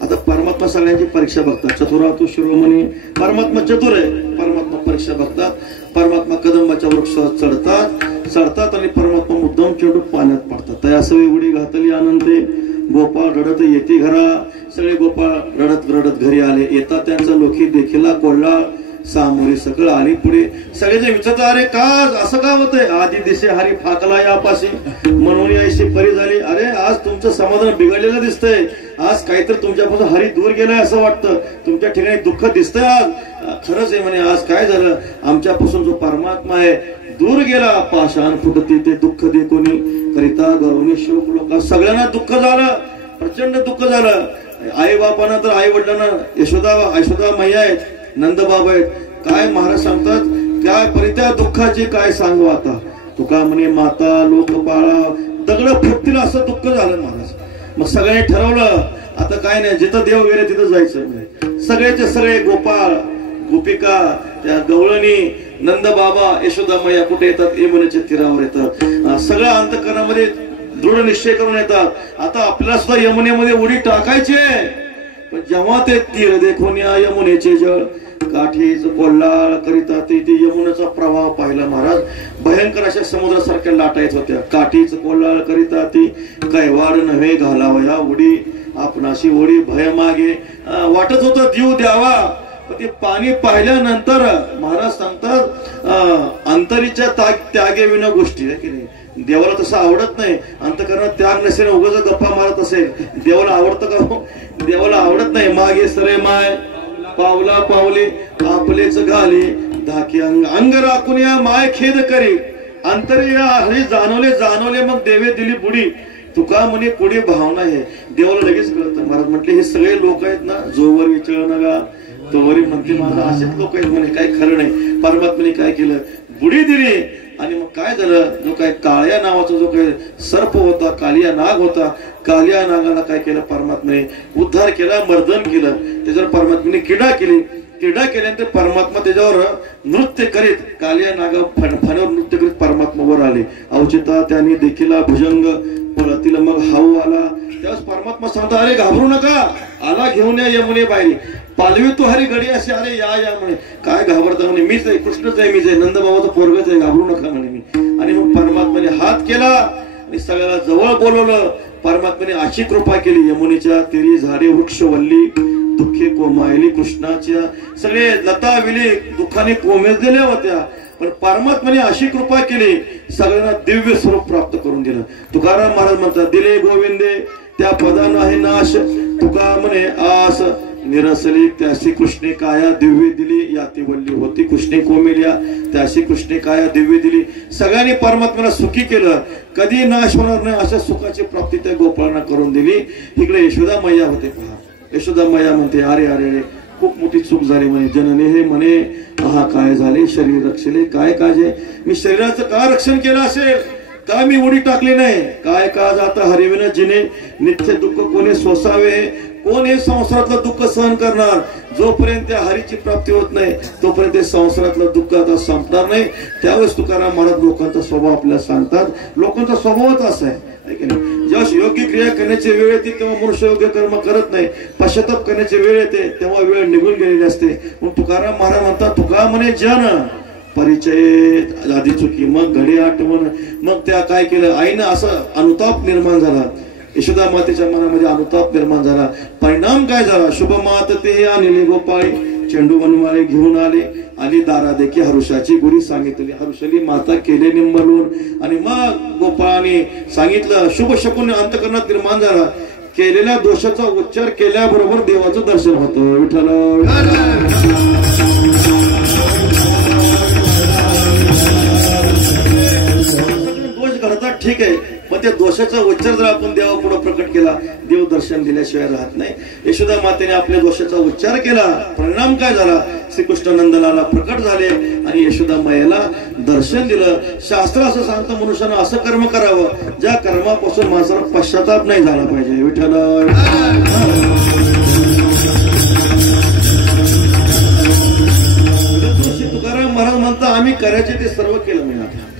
आता परमात्मा सगळ्यांची परीक्षा बघतात. चतुरातु शिरोमणी, परमात्मा चतुर आहे, परमात्मा परीक्षा बघतात. परमात्मा कदंबाच्या वृक्षावर चढतात आणि परमात्मा मुद्दाम चेंडू पाण्यात पडतात. त्या सगळी उडी घातली आनंदे, गोपाळ रडत येते घरा. सगळे गोपाळ रडत रडत घरी आले. येता त्यांचा लोकी देखीला कोल्हा, सामोरी सकळ आली पुढे. सगळेजण विचारतात, अरे का असं का होतंय? आधी दिसे हरी फाकला यापाशी, म्हणून याशी परी झाली. अरे आज तुमचं समाधान बिघडलेलं दिसतंय, आज काहीतरी तुमच्यापासून हरी दूर गेलाय असं वाटतं, तुमच्या ठिकाणी दुःख दिसतंय. आज खरंच आहे म्हणे, आज काय झालं, आमच्यापासून जो परमात्मा आहे दूर गेला. पाषाण फुटती ते दुःख दे कोणी, करिता गौरवणी शोक लोका. सगळ्यांना दुःख झालं, प्रचंड दुःख झालं. आई बापांना तर आई वडिलांना यशोदा मैया आहेत, नंदबाबा आहेत. काय महाराज सांगतात, काय परित्या दुःखाची काय सांगू आता. तुका म्हणे माता लोकपाळा, दगड फुटतील असं दुःख झालं महाराज. मग सगळ्यांनी ठरवलं आता काय नाही, जिथं देव गेले तिथं जायचं. सगळेचे सगळे गोपाळ गोपिका, त्या गवळणी, नंदबाबा, यशोदा मैया कुठे येतात, यमुनेच्या तीरावर येतात. सगळं अंतःकरणामध्ये दृढ निश्चय करून येतात. आता आपल्याला सुद्धा यमुनेमध्ये उडी टाकायची आहे. पण जेव्हा ते तीर देखून या यमुनेचे जळ, काठीच कोल्हाळ करिता ते यमुनेचा प्रवाह पाहिला महाराज. भयंकर अशा समुद्रासारख्या लाटा येत होत्या. काठीच कोल्हाळ करिता ती, कैवाड नव्हे घालावया उडी, आपणाशी उडी भय मागे. वाटत होतं जीव द्यावा, पण ते पाणी पाहिल्यानंतर महाराज सांगतात, अंतरीच्या त्यागे विना गोष्टी आहे की नाही. देवाला तसं आवडत नाही, अंतःकरणात त्याग नसेल, उगाच गप्पा मारत असेल. देवाला आवडतं का? देवाला आवडत नाही. मागे सरे माय पावला पावले आपलेच घाले, धाके अंग राखून या माय खेद करी. अंतरी या हरी जाणवले मग देवे दिली बुडी. तुका म्हणे पुढे भावना आहे, देवाला लगेच कळतं. महाराज म्हटले हे सगळे लोक आहेत ना, जोवर विचळ नका तोवरी म्हणते माझा, असेच लोक आहेत म्हणे, काही खरं नाही. परमात्म्याने काय केलं, बुडी दिली. आणि मग काय झालं, जो काय काळ्या नावाचा जो काही सर्प होता, कालिया नाग होता, कालिया नागाला काय केलं, परमात्म्याने उद्धार केला, मर्दन केलं. त्याच्यावर परमात्म्याने किडा केल्यानंतर परमात्मा त्याच्यावर नृत्य करीत, कालिया नागा फण्यावर नृत्य करीत परमात्मा वर आले. अवचिता त्यांनी देखील भुजंग तिला मग हाऊ आला. त्यावेळेस परमात्मा सांगतो, अरे घाबरू नका, आला घेऊन या यमुने बाई, पालवी तू हरी गडी असे, अरे या म्हणे. काय घाबरता म्हणे, मीच आहे, कृष्णच आहे, मीच आहे, नंदबाबाचं पोरगच आहे, घाबरू नका म्हणे मी. आणि मग परमात्माने हात केला आणि सगळ्याला जवळ बोलवलं. परमात्माने अशी कृपा केली, यमुनेच्या तीरी झाडे वृक्ष वल्ली, दुःखे कोमायली कृष्णाच्या. सगळे लता विले दुःखाने कोमेजलेल्या होत्या, पण परमात्माने अशी कृपा केली, सगळ्यांना दिव्य स्वरूप प्राप्त करून दिलं. तुकाराम महाराज म्हणतात, दिले गोविंदे त्या पदा नाही नाश, तुका म्हणे आस निरसली, त्याशी कृष्णे काया दिव्य दिली. या ती वल्ली होती कृष्णे कोमेल्या, त्याशी कृष्णे काया दिव्य दिली. सगळ्यांनी परमात्म्याला सुखी केलं, कधी नाश होणार नाही अशा सुखाची प्राप्ती त्या गोपाळांना करून दिली. इकडे यशोदा मैया होते पहा. यशोदा मैया म्हणते, अरे अरे अरे खूप मोठी चूक झाली म्हणे. जनने हे म्हणे, आहा काय झाले, शरीर रक्षले काय काजे. मी शरीराचं का रक्षण केलं असेल, का मी उडी टाकली नाही, काय का जाता हरिविन जिने, नित्य दुःख कोणी सोसावे, कोण हे संसारातलं दुःख सहन करणार. जोपर्यंत त्या हरीची प्राप्ती होत नाही तोपर्यंत संसारातलं दुःख आता संपणार नाही. त्यावेळेस तुकाराम महाराज लोकांचा स्वभाव आपल्याला सांगतात. लोकांचा स्वभावच असा आहे की नाही, जेव्हा योग्य क्रिया करण्याची वेळ येते तेव्हा मनुष्य योग्य कर्म करत नाही, पश्चाताप करण्याची वेळ येते तेव्हा वेळ निघून गेलेली असते. म्हणून तुकाराम महाराज म्हणतात, तुका म्हणे जन परिचय आधी चुकी मग घडी आठवण. मग त्या काय केलं, आईनं असं अनुताप निर्माण झाला यशोदा मातेच्या मनामध्ये अनुताप निर्माण झाला. परिणाम काय झाला? शुभ मात ते आणले गोपाळे, चेंडू वनमाळे घेऊन आली दारा देखी हरुषाची गुढी सांगितली. हरुषली माता केले निंबलून आणि मग गोपाळाने सांगितलं. शुभ शकून अंतकरणात निर्माण झाला. केलेल्या दोषाचा उच्चार केल्याबरोबर देवाचं दर्शन होतं. विठ्ठल दोष घडतात ठीक आहे, पण त्या दोषाचा उच्चार जर आपण देवा पुढे प्रकट केला, देव दर्शन दिल्याशिवाय राहत नाही. यशोदा मातेने आपल्या दोषाचा उच्चार केला. परिणाम काय झाला? श्रीकृष्ण नंदलाला प्रकट झाले आणि यशोदा मायेला दर्शन दिलं. शास्त्र असं सांगतं मनुष्यानं असं कर्म करावं ज्या कर्मापासून माणसाला पश्चाताप नाही झाला पाहिजे. विठ्ठल तुकाराम महाराज म्हणता आम्ही करायचे ते सर्व केलं मी. आता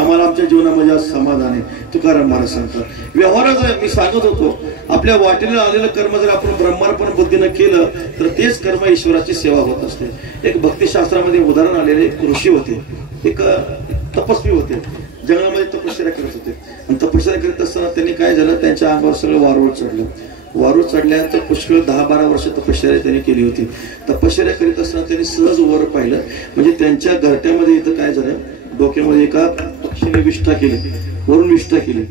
आम्हाला आमच्या जीवनामध्ये आज समाधान आहे. तुकाराम महाराज सांगतात व्यवहाराचं मी सांगत होतो, आपल्या वाटेला आलेलं कर्म जर आपण ब्रह्मार्पण बुद्धीनं केलं तर तेच कर्म ईश्वराची सेवा होत असते. एक भक्तिशास्त्रामध्ये उदाहरण आलेले एक ऋषी होते, एक तपस्वी होते, जंगलामध्ये तपश्चर्या करत होते. आणि तपश्चर्या करीत असताना त्यांनी काय झालं, त्यांच्या अंगावर सगळं वारूळ चढलं. वारूळ चढल्यानंतर पुष्कळ 10-12 वर्ष तपश्चर्या त्यांनी केली होती. तपश्चर्या करीत असताना त्यांनी सहज वर पाहिलं, म्हणजे त्यांच्या घरट्यामध्ये इथं काय झालं, डोक्यामध्ये एका पक्षीने विष्ठा केली, वरून विष्ठा केली.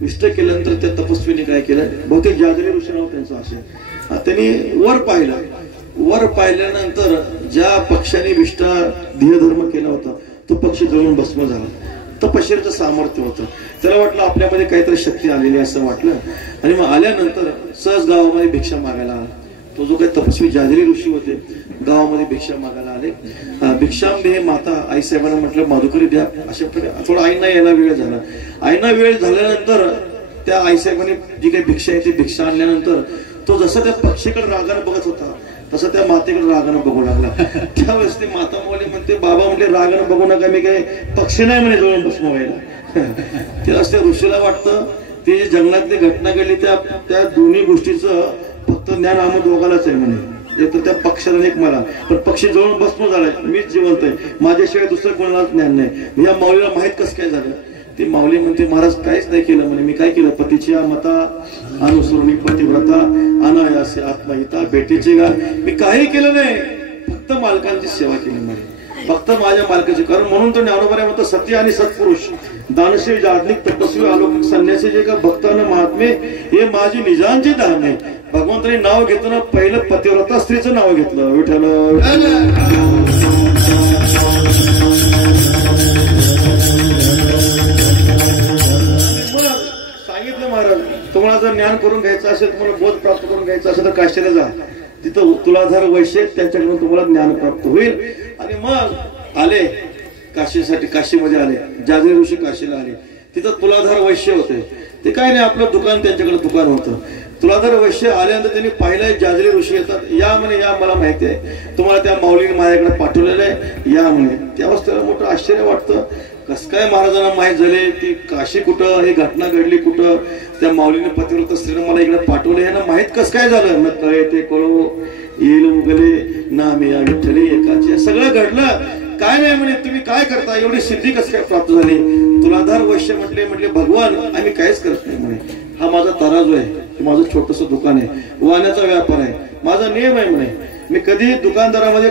विष्ठा केल्यानंतर त्या तपस्वीने काय केलं, बहुतेक जागरी ऋषी नाव त्यांचं असेल, त्यांनी वर पाहिलं. वर पाहिल्यानंतर ज्या पक्षाने विष्ठा ध्येयधर्म केला होता तो पक्षी जळून भस्म झाला. तपश्चर्याचं सामर्थ्य होतं. त्याला वाटलं आपल्यामध्ये काहीतरी शक्ती आलेली असं वाटलं. आणि मग आल्यानंतर सहज गावामध्ये भिक्षा मागायला आला. तो जो काही तपस्वी जाजरी ऋषी होते गावामध्ये भिक्षा मागायला आले. भिक्षाम दे माता, आईसाहेबांना म्हटलं माधुकरी द्या. अशा प्रकारे थोडा आईना यायला वेळ झाला. आईना वेळ झाल्यानंतर त्या आईसाहेबांनी जी काही भिक्षा आहे ती भिक्षा आणल्यानंतर तो जसा त्या पक्षीकडे रागाने बघत होता तसं त्या मातेकडे रागानं बघू लागला. त्यावेळेस ती माता बोलली, म्हणते बाबा म्हटले रागानं बघू नका, मी काही पक्षी नाही म्हणे जवळ भस्म व्हायला. त्याला त्या ऋषीला वाटतं ती जी जंगलातली घटना घडली त्या दोन्ही गोष्टीचं फक्त ज्ञान आम्ही दोघालाच आहे म्हणे. एक तर त्या पक्षाला एक मला, पण पक्षी जवळ भस्म झालाय, मीच जिवंत आहे, माझ्याशिवाय दुसरं कोणालाच ज्ञान नाही. या माऊलीला माहित कसं काय झालं? ती माऊली म्हणते महाराज काहीच नाही केलं म्हणे. मी काय केलं? पतीची मता अनुसरुणी पतिव्रता अनायासे आत्महिता भेटीची गा, मी काही केलं नाही, फक्त मालकांची सेवा केली म्हणे, फक्त माझ्या मालकाची. कारण म्हणून तर ज्ञानोबा म्हणतो सत्य आणि सत्पुरुष दानशील जागतिक तपस्वी अलौकिक संन्यासी जे का भक्तांना महात्मे हे माझी निजांची दान आहे. भगवंतांनी नाव घेताना पहिलं पतिव्रता स्त्रीचं नाव घेतलं. विठ्ठल सांगितलं महाराज तुम्हाला जर ज्ञान करून घ्यायचं असेल, तुम्हाला बोध प्राप्त करून घ्यायचं असेल तर काशीला जा. तिथं तुलाधार वैश्य त्यांच्याकडून तुम्हाला ज्ञान प्राप्त होईल. आणि मग आले काशीसाठी, काशीमध्ये आले, जाजरी ऋषी काशीला आले. तिथं तुलाधार वैश्य होते. ते काय नाही आपलं दुकान, त्यांच्याकडे दुकान होतं. तुलाधार वैश्य आल्यानंतर त्यांनी पाहिलं जाजरी ऋषी येतात. या म्हणे, या मला माहिती आहे तुम्हाला त्या माऊलीने माझ्याकडे पाठवलेलं आहे, या म्हणे. त्यावेळेस त्याला मोठं आश्चर्य वाटतं, कस काय महाराजांना माहीत झाले ती काशी कुठं, ही घटना घडली कुठं, त्या माऊलीने पतिव्रता स्त्रीने मला इकडे पाठवले, यांना माहित कस काय झालं? न कळे ते कळो येईल उगले नामे या विठ्ठली एकाचे. सगळं घडलं काय नाही म्हणे. तुम्ही काय करता? एवढी सिद्धी कस काय प्राप्त झाली? तुलाधार वैश्य म्हटले भगवान आम्ही काहीच करत नाही म्हणे. हा माझा तराजू आहे, माझं छोटस दुकान आहे, वाण्याचा व्यापार आहे, माझा नियम आहे म्हणे. मी कधी दुकानदारामध्ये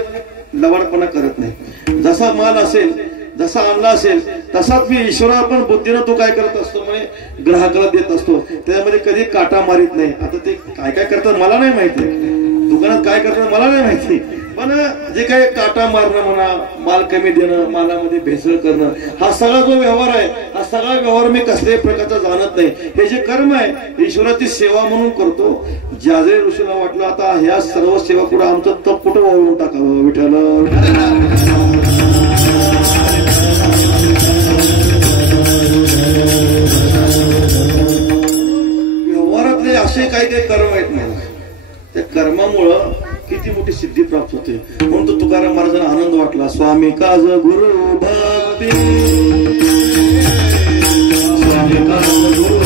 लवाडपणा करत नाही. जसा माल असेल, जसा आणला असेल तसाच मी ईश्वरार्पण बुद्धीनं तो काय करत असतो म्हणे, ग्राहकाला देत असतो. त्यामध्ये कधी काटा मारित नाही. आता ते काय काय करतात मला नाही माहिती, दुकानात काय करतात मला नाही माहिती, पण जे काही काटा मारणं म्हणा, माल कमी देणं, मालामध्ये भेसळ करणं, हा सगळा जो व्यवहार आहे, हा सगळा व्यवहार मी कसल्याही प्रकारचा जाणत नाही. हे जे कर्म आहे ईश्वराची सेवा म्हणून करतो. जाजरी ऋषीला वाटलं आता ह्या सर्व सेवा पुढे आमचं तप कुठं वळवून टाकावं. विठ्ठल व्यवहारातले असे काही काही कर्म आहेत मला, त्या कर्मामुळं किती मोठी सिद्धी प्राप्त होते. म्हणून तो तुकाराम महाराजांना आनंद वाटला. स्वामी काज गुरु भक्ती, स्वामी काज गुरु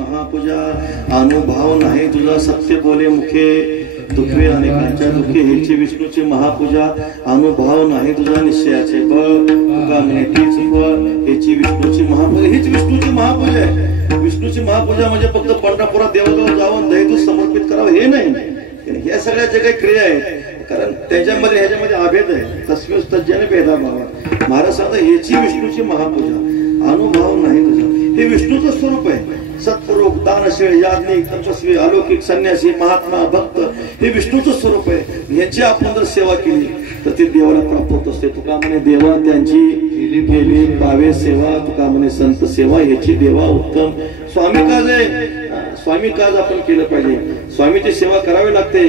महापूजा अनुभव नाही तुझा सत्य बोले मुखे दुखे अनेकांच्या दुखे हेची विष्णूची महापूजा अनुभव नाही तुझा निश्चयाचे बळ तुका म्हणे तीच फळ हेची विष्णूची महापूजा हीच विष्णूची महापूजा आहे. विष्णूची महापूजा म्हणजे फक्त पंढरपुरात देवाजवळ जाऊन दहीदूध समर्पित करावं हे नाही. या सगळ्या ज्या काही क्रिया आहेत कारण त्याच्यामध्ये ह्याच्यामध्ये अभेद आहे. तस्मै तज्ज्ञाने भेदा भावा महाराज सांगतात ह्याची विष्णूची महापूजा अनुभव नाही तुझा. हे विष्णूचं स्वरूप आहे. सत्पुरुष दानशील याज्ञिक तपस्वी अलौकिक संन्यासी महात्मा भक्त हे विष्णूचं स्वरूप आहे. यांची आपण जर सेवा केली तर ती देवाला प्राप्त होत असते. तुका म्हणे देवा त्यांची केली पावे सेवा तुका म्हणे संत सेवा याची देवा उत्तम. स्वामी काज आहे स्वामी काज आपण केलं पाहिजे. स्वामीची सेवा करावी लागते.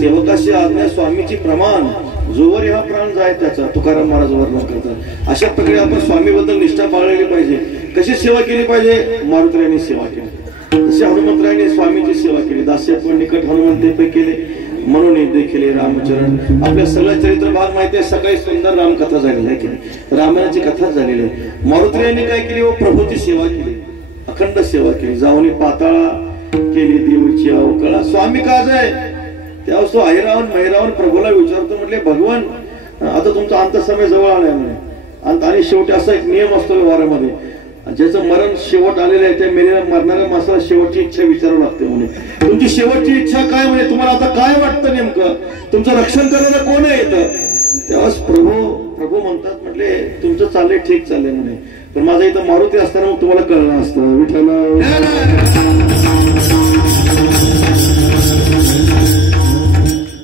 सेवकाशी आज्ञा स्वामीची प्रमाण जोवर हा प्राण जाय त्याचा तुकाराम महाराज वर्णन करतात. अशा प्रकारे आपण स्वामी बद्दल निष्ठा बाळगली पाहिजे. कशी सेवा केली पाहिजे मारुतीरायांनी सेवा केली जसे हनुमंतरायांनी स्वामीची सेवा केली. दास्यत्व निकट हनुमंत केले म्हणून देखील रामचरण आपल्या सगळं चरित्र भाग माहिती आहे. सकाळी सुंदर रामकथा झालेली आहे की रामायणाची कथा झालेली आहे. मारुतीरायांनी काय केली व प्रभूची सेवा केली अखंड सेवा केली. जाऊन पाताळा केली देऊची अवकळा. स्वामी काज आहे त्यावेळेस तो अहिरावण महिरावण प्रभूला विचारतो म्हटले भगवान आता तुमचा अंत समय जवळ आलाय म्हणे आणि शेवटी असा एक नियम असतो व्यवहारामध्ये ज्याचं मरण शेवट आलेलं आहे त्या मेलेल्या मरणाऱ्या माणसाला शेवटची इच्छा विचारावं लागते म्हणे. तुमची शेवटची इच्छा काय म्हणे तुम्हाला आता काय वाटतं नेमकं तुमचं रक्षण करायला कोण येतं. तेव्हाच प्रभू म्हणतात म्हटले तुमचं चाललंय ठीक चाललंय म्हणे पण माझं इथं मारुती असताना मग तुम्हाला कळलं असतं. विठ्ठल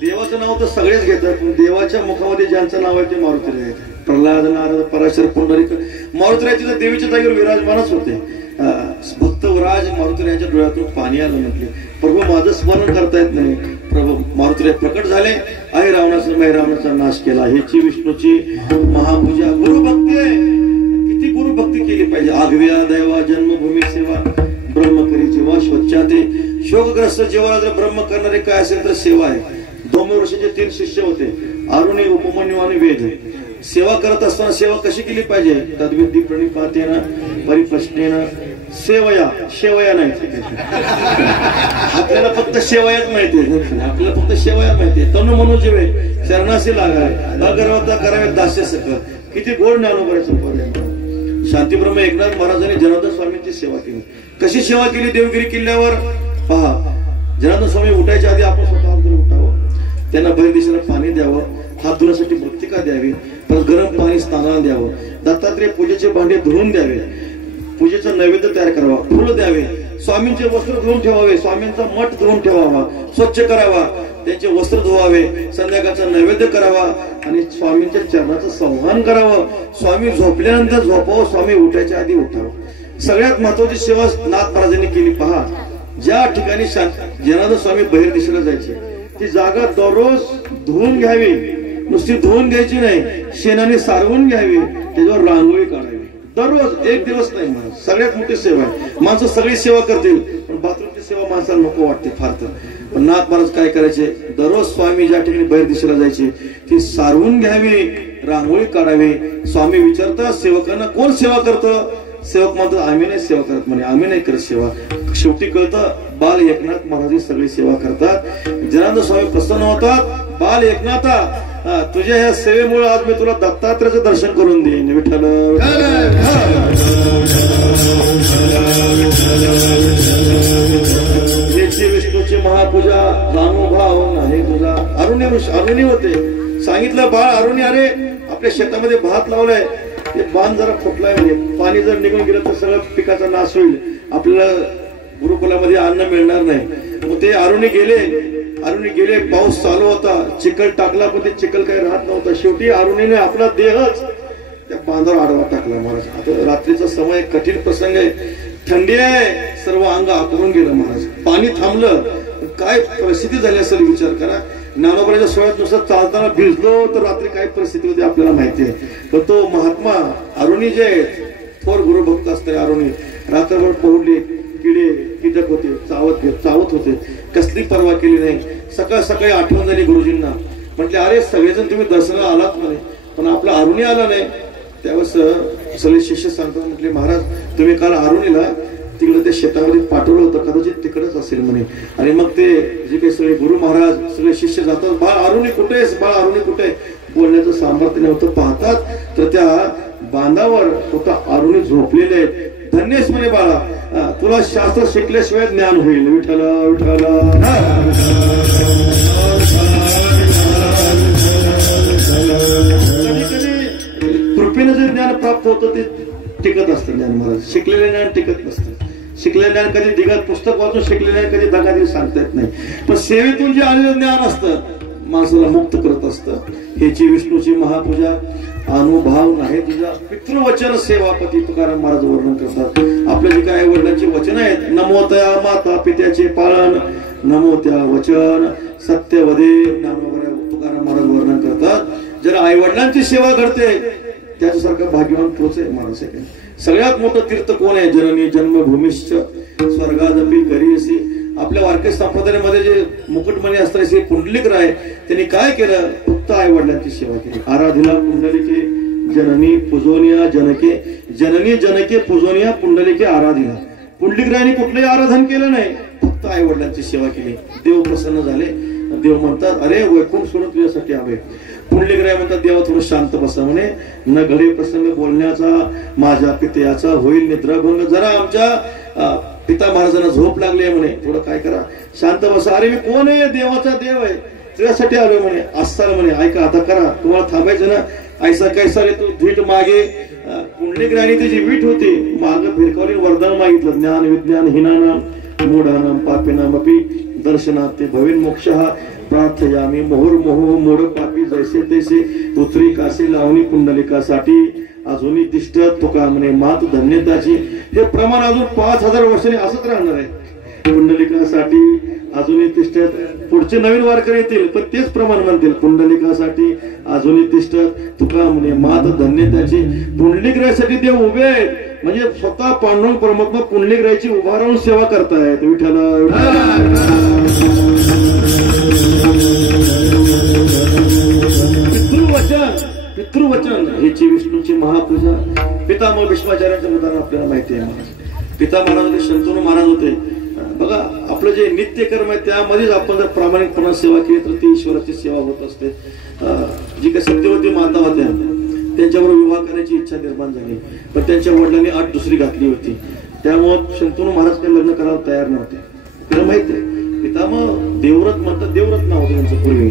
देवाचं नाव तर सगळेच घेतात पण देवाच्या मुखामध्ये ज्यांचं नाव आहे ते मारुतीराय. प्रल्हाद नारद पराशर पुंडलिक मारुतीरायाची तर देवीच्या जागेवर विराजमानच होते. भक्त विराज मारुतीरायाच्या डोळ्यातून पाणी आलं म्हटले प्रभू माझं स्मरण करता येत नाही. प्रभू मारुतीराय प्रकट झाले आई रावणाचा मैरावणाचा नाश केला. ह्याची विष्णूची महापूजा गुरुभक्ती आहे. किती गुरुभक्ती केली पाहिजे. आगव्या दैवा जन्मभूमी सेवा ब्रह्म करी जेव्हा स्वच्छा ते शोकग्रस्त जेव्हा जर ब्रह्म करणारे काय असेल तर सेवा आहे. 2 वर्षाचे 3 शिष्य होते अरुणी उपमन्यू आणि वेद. सेवा करत असताना सेवा कशी केली पाहिजे तद्विधी प्रणिपातेन परिप्रश्नेन सेवया शेवया नाही आपल्याला फक्त शेवयाच माहितीये. आपल्याला फक्त शेवया माहितीये. तनु मनु जीवे शरणाशी लागावे अगर्वता करावे दास्य सकळ. किती गोड ज्ञानोबरायचं पर्याय. शांतीब्रह्म एकनाथ महाराजांनी जनार्दन स्वामींची सेवा केली. कशी सेवा केली देवगिरी किल्ल्यावर पहा. जनार्दन स्वामी उठायच्या आधी आपण स्वतः उठावं त्यांना बाहेर दिशेला पाणी द्यावं हात धुण्यासाठी मृत्तिका द्यावी परत गरम पाणी स्नानाला द्यावं. दत्तात्रेय पूजेचे भांडे धुवून द्यावे. पूजेचा नैवेद्य तयार करावा. फुलं द्यावे. स्वामींचे वस्त्र धुवून ठेवावे. स्वामींचा मठ धुवून ठेवावा स्वच्छ करावा. त्यांचे वस्त्र धुवावे. संध्याकाळचा नैवेद्य करावा आणि स्वामींच्या चरणाचं संवाहन करावं. स्वामी झोपल्यानंतर झोपावं. स्वामी उठायच्या आधी उठावं. सगळ्यात महत्वाची सेवा नाथ महाराजांनी केली. पहा ज्या ठिकाणी जनार्दन स्वामी बाहेर दिशेला जायचे ती जागा दररोज धुवून घ्यावी. नुसती धुवून घ्यायची नाही शेणाने सारवून घ्यावी. त्याच्यावर रांगोळी काढावी दररोज. एक दिवस नाही महाराज. सगळ्यात मोठी सेवा आहे. माणसं सगळी सेवा करतील पण बाथरूमची सेवा माणसाला नको वाटते फार तर. पण नाथ महाराज काय करायचे दररोज स्वामी ज्या ठिकाणी बाहेर दिशेला जायचे ती सारवून घ्यावी रांगोळी काढावी. स्वामी विचारतात सेवकांना कोण सेवा करतं. सेवक म्हणतात आम्ही नाही सेवा करत म्हणे. आम्ही नाही करत सेवा. शेवटी कळतं बाल एकनाथ महाराज सगळी सेवा करतात. जनार्दन स्वामी प्रसन्न होतात. बाल एकनाथा तुझ्या या सेवेमुळे आज मी तुला दत्तात्रेयाचं दर्शन करून देईन. विठ्ठल विष्णूची महापूजा रामभाव नाही तुझा. अरुणी होते सांगितलं बाळ अरुणी अरे आपल्या शेतामध्ये भात लावलाय ते बांध जरा फुटलाय म्हणजे पाणी जर निघून गेलं तर सगळं पिकाचा नाश होईल. आपल्याला गुरुकुलामध्ये अन्न मिळणार नाही. मग ते अरुणी गेले पाऊस चालू होता चिखल टाकला पण ते चिखल काही राहत नव्हता. शेवटी अरुणीने आपला देहच त्या बांधावर आडवा टाकला. महाराज आता रात्रीचा समय कठीण प्रसंग आहे. थंडी आहे सर्व अंग आकरून गेलं. महाराज पाणी थांबलं. काय परिस्थिती झाली असेल विचार करा. ज्ञानोबराच्या सोहळ्यात नुसतं चालताना भिजलो तर रात्री काय परिस्थिती होती आपल्याला माहिती आहे. तर तो महात्मा अरुणी जे थोर गुरुभक्त असते अरुणी रात्रभर पहुडले किडे कीटक होते चावत होते. कसली पर्वा केली नाही. सकाळ सकाळी आठवण झाली गुरुजींना. म्हटले अरे सगळेजण तुम्ही दर्शनाला आलात म्हणे पण आपला अरुणी आला नाही. त्यावेळेस सगळे शिष्य सांगतात म्हटले महाराज तुम्ही काल अरुणीला तिकडे ते शेतामध्ये पाठवलं होतं, कदाचित तिकडेच असेल म्हणे. आणि मग ते जे काही सगळे गुरु महाराज सगळे शिष्य जातात, बाळ अरुणी कुठे आहेस, बाळ अरुणी कुठे आहे, बोलण्याचं सामर्थ्य नव्हतं. पाहतात तर त्या बांधावर स्वतः अरुणी झोपलेले आहेत. धन्यच म्हणे बाळा, तुला शास्त्र शिकल्याशिवाय ज्ञान होईल. विठ्ठल विठ्ठल. कृपेनं जे ज्ञान प्राप्त होतं ते टिकत असतं. ज्ञान महाराज शिकलेले ज्ञान टिकत नसतं. शिकलेलं ज्ञान कधी दिगात पुस्तक वाचून शिकलेलं ज्ञान कधी दगादी सांगता येत नाही. पण सेवेतून जे आलेलं ज्ञान असतं माणसाला मुक्त करत असतं. ह्याची विष्णूची महापूजा अनुभव नाही तुझा. पितृवचन सेवापती तुकाराम महाराज वर्णन करतात. आपले जे काय वडिलांची वचन आहेत, नमो त्या माता पित्याचे पालन, नमो त्या वचन सत्यवदे, तुकाराम महाराज वर्णन करतात. जर आई वडिलांची सेवा घडते त्याच्यासारखं भाग्यवान तोच आहे माणूस आहे. सगळ्यात मोठं तीर्थ कोण आहे? जननी जन्मभूमीश्च स्वर्गादपी करीसी. आपल्या वारकरी संप्रदायामध्ये जे मुकुटमणी असतात पुंडलिक राय त्यांनी काय केलं? फक्त आई वडिलांची सेवा केली. आराधिला पुंडलिके जननी पूजोनिया जनके, जननी जनके पूजोनिया पुंडलिके आराधिला. पुंडलिक रायने कुठलंही आराधन केलं नाही, फक्त आई वडिलांची सेवा केली. देव प्रसन्न झाले. देव म्हणतात अरे वैकुंठ सोडून तुझ्यासाठी आलोय. पुंडलिक राय म्हणतात देवा थोडं शांत बसा म्हणे. न घडे प्रसंग बोलण्याचा माझ्या पित्याचा होईल निद्राभंग. जरा आमच्या पिता महाराजांना झोप लागली आहे म्हणे, थोडं काय करा, शांत बसा. अरे मी कोण आहे? देवाचा देव आहे, तुझ्यासाठी आलोय म्हणे. असताना म्हणे ऐका आता करा, तुम्हाला थांबायचं ना. ऐसा कैसा रे तू धीट मागे. पुंडलिक रायने त्याची वीट होती, माग भिरकावली वरदान मागितलं. ज्ञान विज्ञान हिनानाम मूढानाम पापिनामपि दर्शनाते भवेन मोक्षः प्रार्थयामी मुहुर्मुहुः मूढ पापी जैसे तैसे. पुत्री काशी लावणी पुंडलिकासाठी अजूनही तिष्ठ तुका म्हणे मात धन्यताची. हे प्रमाण अजून 5000 वर्षांनी असंच राहणार आहे. पुंडलिकासाठी अजूनही तिष्ठत. पुढचे नवीन वारकरी येतील पण तेच प्रमाण म्हणतील. पुंडलिकासाठी अजूनही तिष्ठत तुका म्हणे मात धन्यताची. पुंडलिक रायसाठी देव उभे आहेत, म्हणजे स्वतः पांडुरंग परमात्मा पुंडलिक रायची उभा राहून सेवा करतायत. विठ्ठल पितृवचन ह्याची विष्णूची महापूजा. पितामह भीष्माचार्यांचं उदाहरण आपल्याला माहिती आहे. पिता महाराज होते, शंतनू महाराज होते. बघा आपलं जे नित्य कर्म आहे त्यामध्येच आपण जर प्रामाणिकपणे सेवा केली तर ती ईश्वराची सेवा होत असते. जी काही सत्यवती माता होत्या त्यांच्याबरोबर विवाह करण्याची इच्छा निर्माण झाली, पण त्यांच्या वडिलांनी अट दुसरी घातली होती. त्यामुळे शंतनू महाराज काही लग्न करायला तयार नव्हते. त्याला माहिती आहे पितामह देवव्रत म्हणतात, देवव्रत नाव होतं त्यांचं पूर्वी.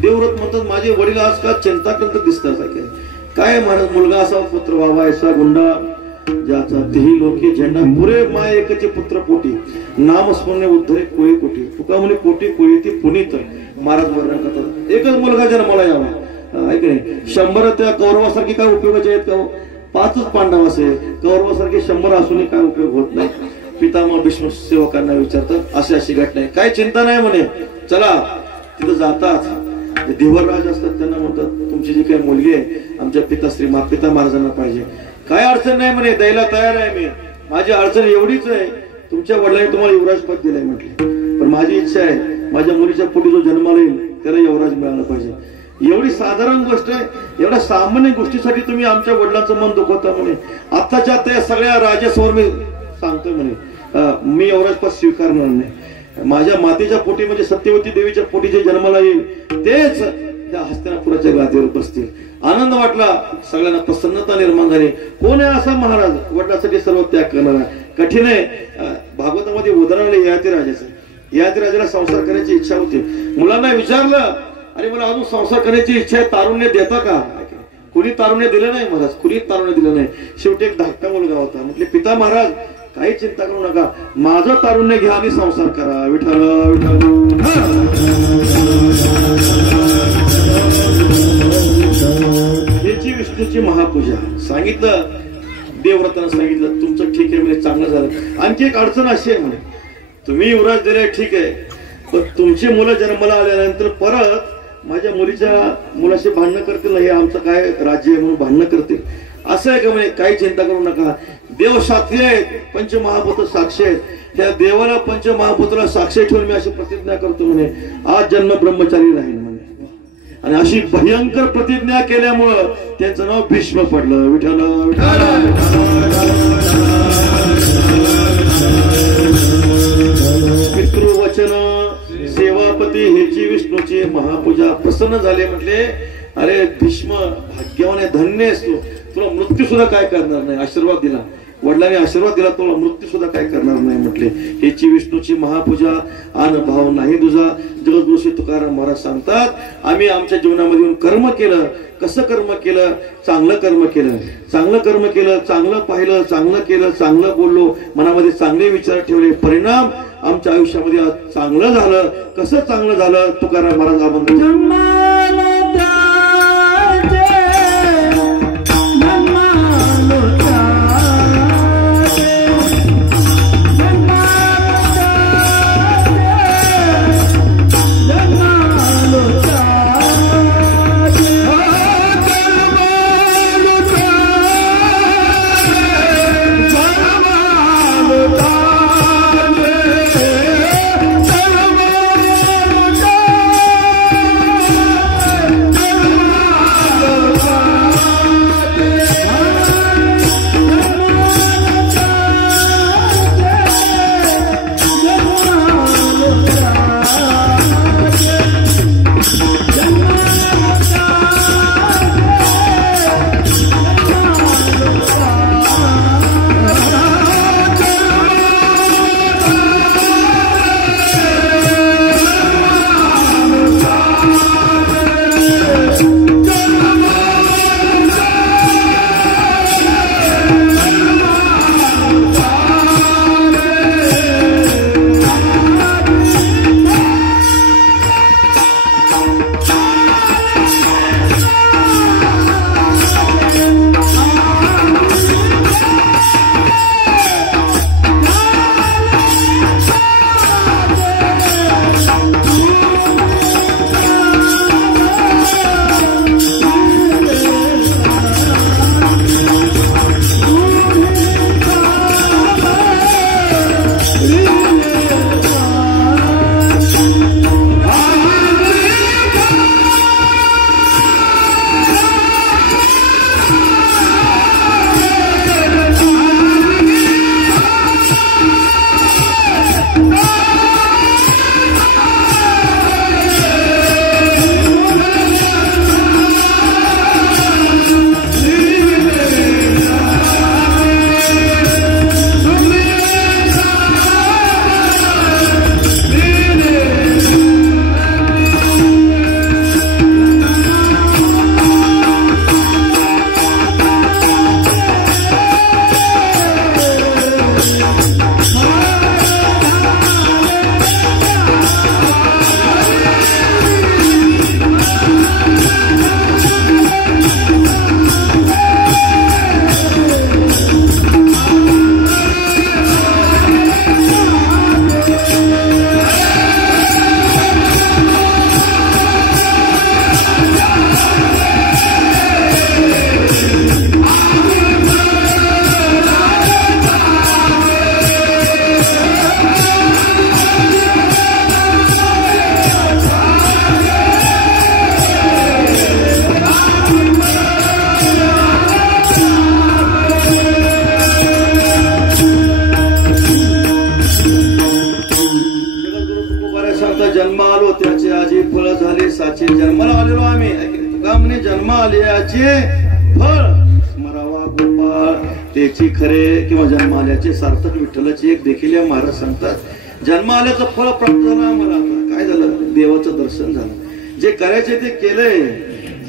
देवव्रत म्हणतात माझे वडील आज का चिंताक्रांत दिसतात. काय महाराज मुलगा असा पुत्र व्हावा ऐसा गुंडा ज्याचा तेही लोके झेंडा. पुरे माय एकचे पुत्र पोटी नाम स्मरणे उद्धरे कोळी कोटी. तुका म्हणे कोटी कोळी ती पुनीत. महाराज वर्णन करतात एकच मुलगा जन्माला यावा. ऐक नाही 100 त्या कौरवासारखी काय उपयोगाचे आहेत का? 5च पांडव असे, कौरवासारखे 100 असूनही काय उपयोग होत नाही. पितामह भीष्म सेवकांना विचारतात अशी अशी घटना आहे, काय चिंता नाही म्हणे. चला तिथं जातात. देवराज असतात त्यांना म्हणतात तुमची जी काही मुलगी आहे आमच्या पिताश्री पिता महाराजांना पाहिजे. काय अडचण नाही म्हणे, द्यायला तयार आहे मी. माझी अडचण एवढीच आहे तुमच्या वडिलांनी तुम्हाला युवराज पद दिलंय म्हटले, पण माझी इच्छा आहे माझ्या मुलीच्या पुढे जो जन्माला येईल त्याला युवराज मिळाला पाहिजे. एवढी साधारण गोष्ट आहे, एवढ्या सामान्य गोष्टीसाठी तुम्ही आमच्या वडिलांचं मन दुखवता म्हणे. आत्ताच्या आता या सगळ्या राजासमोर मी सांगतोय म्हणे मी युवराज पद स्वीकारणार नाही. माझ्या मातेच्या पोटी म्हणजे सत्यवती देवीच्या पोटी जे जन्माला येईल तेच त्या हस्तिनापुराच्या गादीवर बसतील. आनंद वाटला, सगळ्यांना प्रसन्नता निर्माण झाली. कोण आहे असा महाराज वडिलांसाठी सर्व त्याग करणारा? कठीण आहे. भागवतामध्ये उदाहरण ययाती राजाचं. ययाती राजाला संसार करण्याची इच्छा होती. मुलांना विचारलं अरे मला अजून संसार करण्याची इच्छा आहे, तारुण्य देता का? कुणी तारुण्य दिलं नाही महाराज, कुणी तारुण्य दिलं नाही. शेवटी एक धाकटा मुलगा होता. म्हटले पिता महाराज काही चिंता करू नका, माझं तारुण्य घ्या आणि संसार करा. विठ्ठल विठ्ठल. याची विष्णूची महापूजा. सांगितलं देवव्रतानं सांगितलं तुमचं ठीक आहे म्हणजे चांगलं झालं. आणखी एक अडचण अशी आहे म्हणे तुम्ही युवराज दिले ठीक आहे, पण तुमची मुलं जन्माला आल्यानंतर परत माझ्या मुलीच्या मुलाशी भांडणं करतील ना, हे आमचं काय राज्य आहे म्हणून भांडणं करतील. असं आहे का म्हणे, काही चिंता करू नका. देव साक्षी आहेत, पंचमहाभूत साक्षी आहेत. त्या देवाला पंचमहाभूताला साक्षी ठेवून मी अशी प्रतिज्ञा करतो म्हणे आज जन्म ब्रह्मचारी राहील म्हणे. आणि अशी भयंकर प्रतिज्ञा केल्यामुळं त्यांचं नाव भीष्म पडलं. विठ्ठल विठ्ठल. करणार नाही, आशीर्वाद दिला. वडिलांनी आशीर्वाद दिला, तो मृत्यू सुद्धा काय करणार नाही म्हटले. हेची विष्णूची महापूजा आणि भाव नाही दुजा. जगद्गुरु श्री तुकाराम महाराज सांगतात, आम्ही आमच्या जीवनामध्ये येऊन कर्म केलं. कसं कर्म केलं? चांगलं कर्म केलं, चांगलं कर्म केलं, चांगलं पाहिलं, चांगलं केलं, चांगलं बोललो, मनामध्ये चांगले विचार ठेवले, परिणाम आमच्या आयुष्यामध्ये चांगलं झालं. कसं चांगलं झालं? तुकाराम महाराज जन्म आलो त्याचे आजी फळ झाले साचे. जन्माला आलेलो आम्ही, तुका म्हणे जन्म आल्याचे फळ स्मरावा गोपाळ त्याची खरे किंवा जन्म आल्याचे सार्थक विठ्ठलाची एक देखील या महाराज सांगतात. जन्म आल्याचं फळ प्राप्त झालं आम्हाला. आता काय झालं? देवाचं दर्शन झालं. जे करायचे ते केलंय,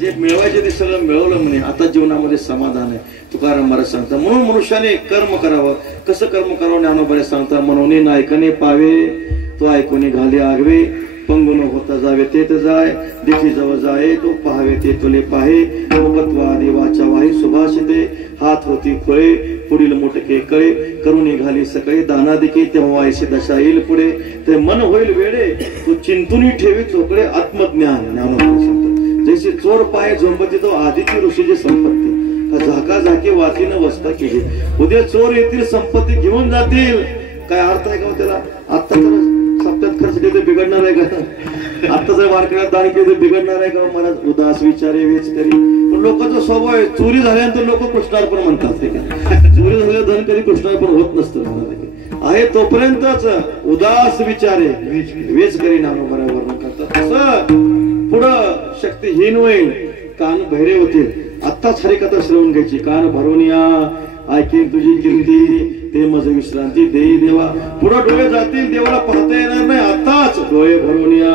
जे मिळवायचे ते सगळं मिळवलं म्हणे. आता जीवनामध्ये समाधान आहे तुकाराम महाराज सांगतात. म्हणून मनुष्याने कर्म करावं. कसं कर्म करावं? ज्ञानोबा सांगतात, म्हणून ऐकणे पावे तो ऐकून घाले आगवे, पंगुन होता जावे ते जाय, देखी जवळ जाय तो पाहावे ते तुले पाहे, मुखत्वा देवाच्या वाही सुभाषिते, हात होती फळे पुढील मोठके कळे, करून निघाली सकाळी दाना देखी तेव्हा ऐसे दशा येईल पुढे, ते मन होईल वेडे तो चिंतून ठेवी चोकडे आत्मज्ञान. ज्ञानोबा सांगतात, जैसे चोर पाय झोंबती तो आदित्य ऋषीची संपत्ती, झाका झाकी वाचीनं वस्ता केली. उद्या चोर येतील संपत्ती घेऊन जातील. काय अर्थ आहे का त्याला? आता तर सप्त्यात खर्च केले बिघडणार आहे का? आता जर वारकऱ्यात दान केले बिघडणार आहे का? मला उदास विचारे वेच करी. पण लोकांचा स्वभाव आहे, चोरी झाल्यानंतर लोक कृष्णार्पण म्हणतात. चोरी झालेलं धन कधी कृष्णार्पण होत नसतं. आहे तोपर्यंतच उदास विचारे वेच करी नानो बरोबर करतात. असं पुढं शक्तीहीन होईल, कान बहिरे होतील. आत्ताच हरिकथा श्रवण घ्यायची, कान भरून या ऐकेन तुझी कीर्ती ते मज विश्रांती देई देवा. पुढे डोळे जातील देवाला पाहता येणार नाही, आताच डोळे भरून या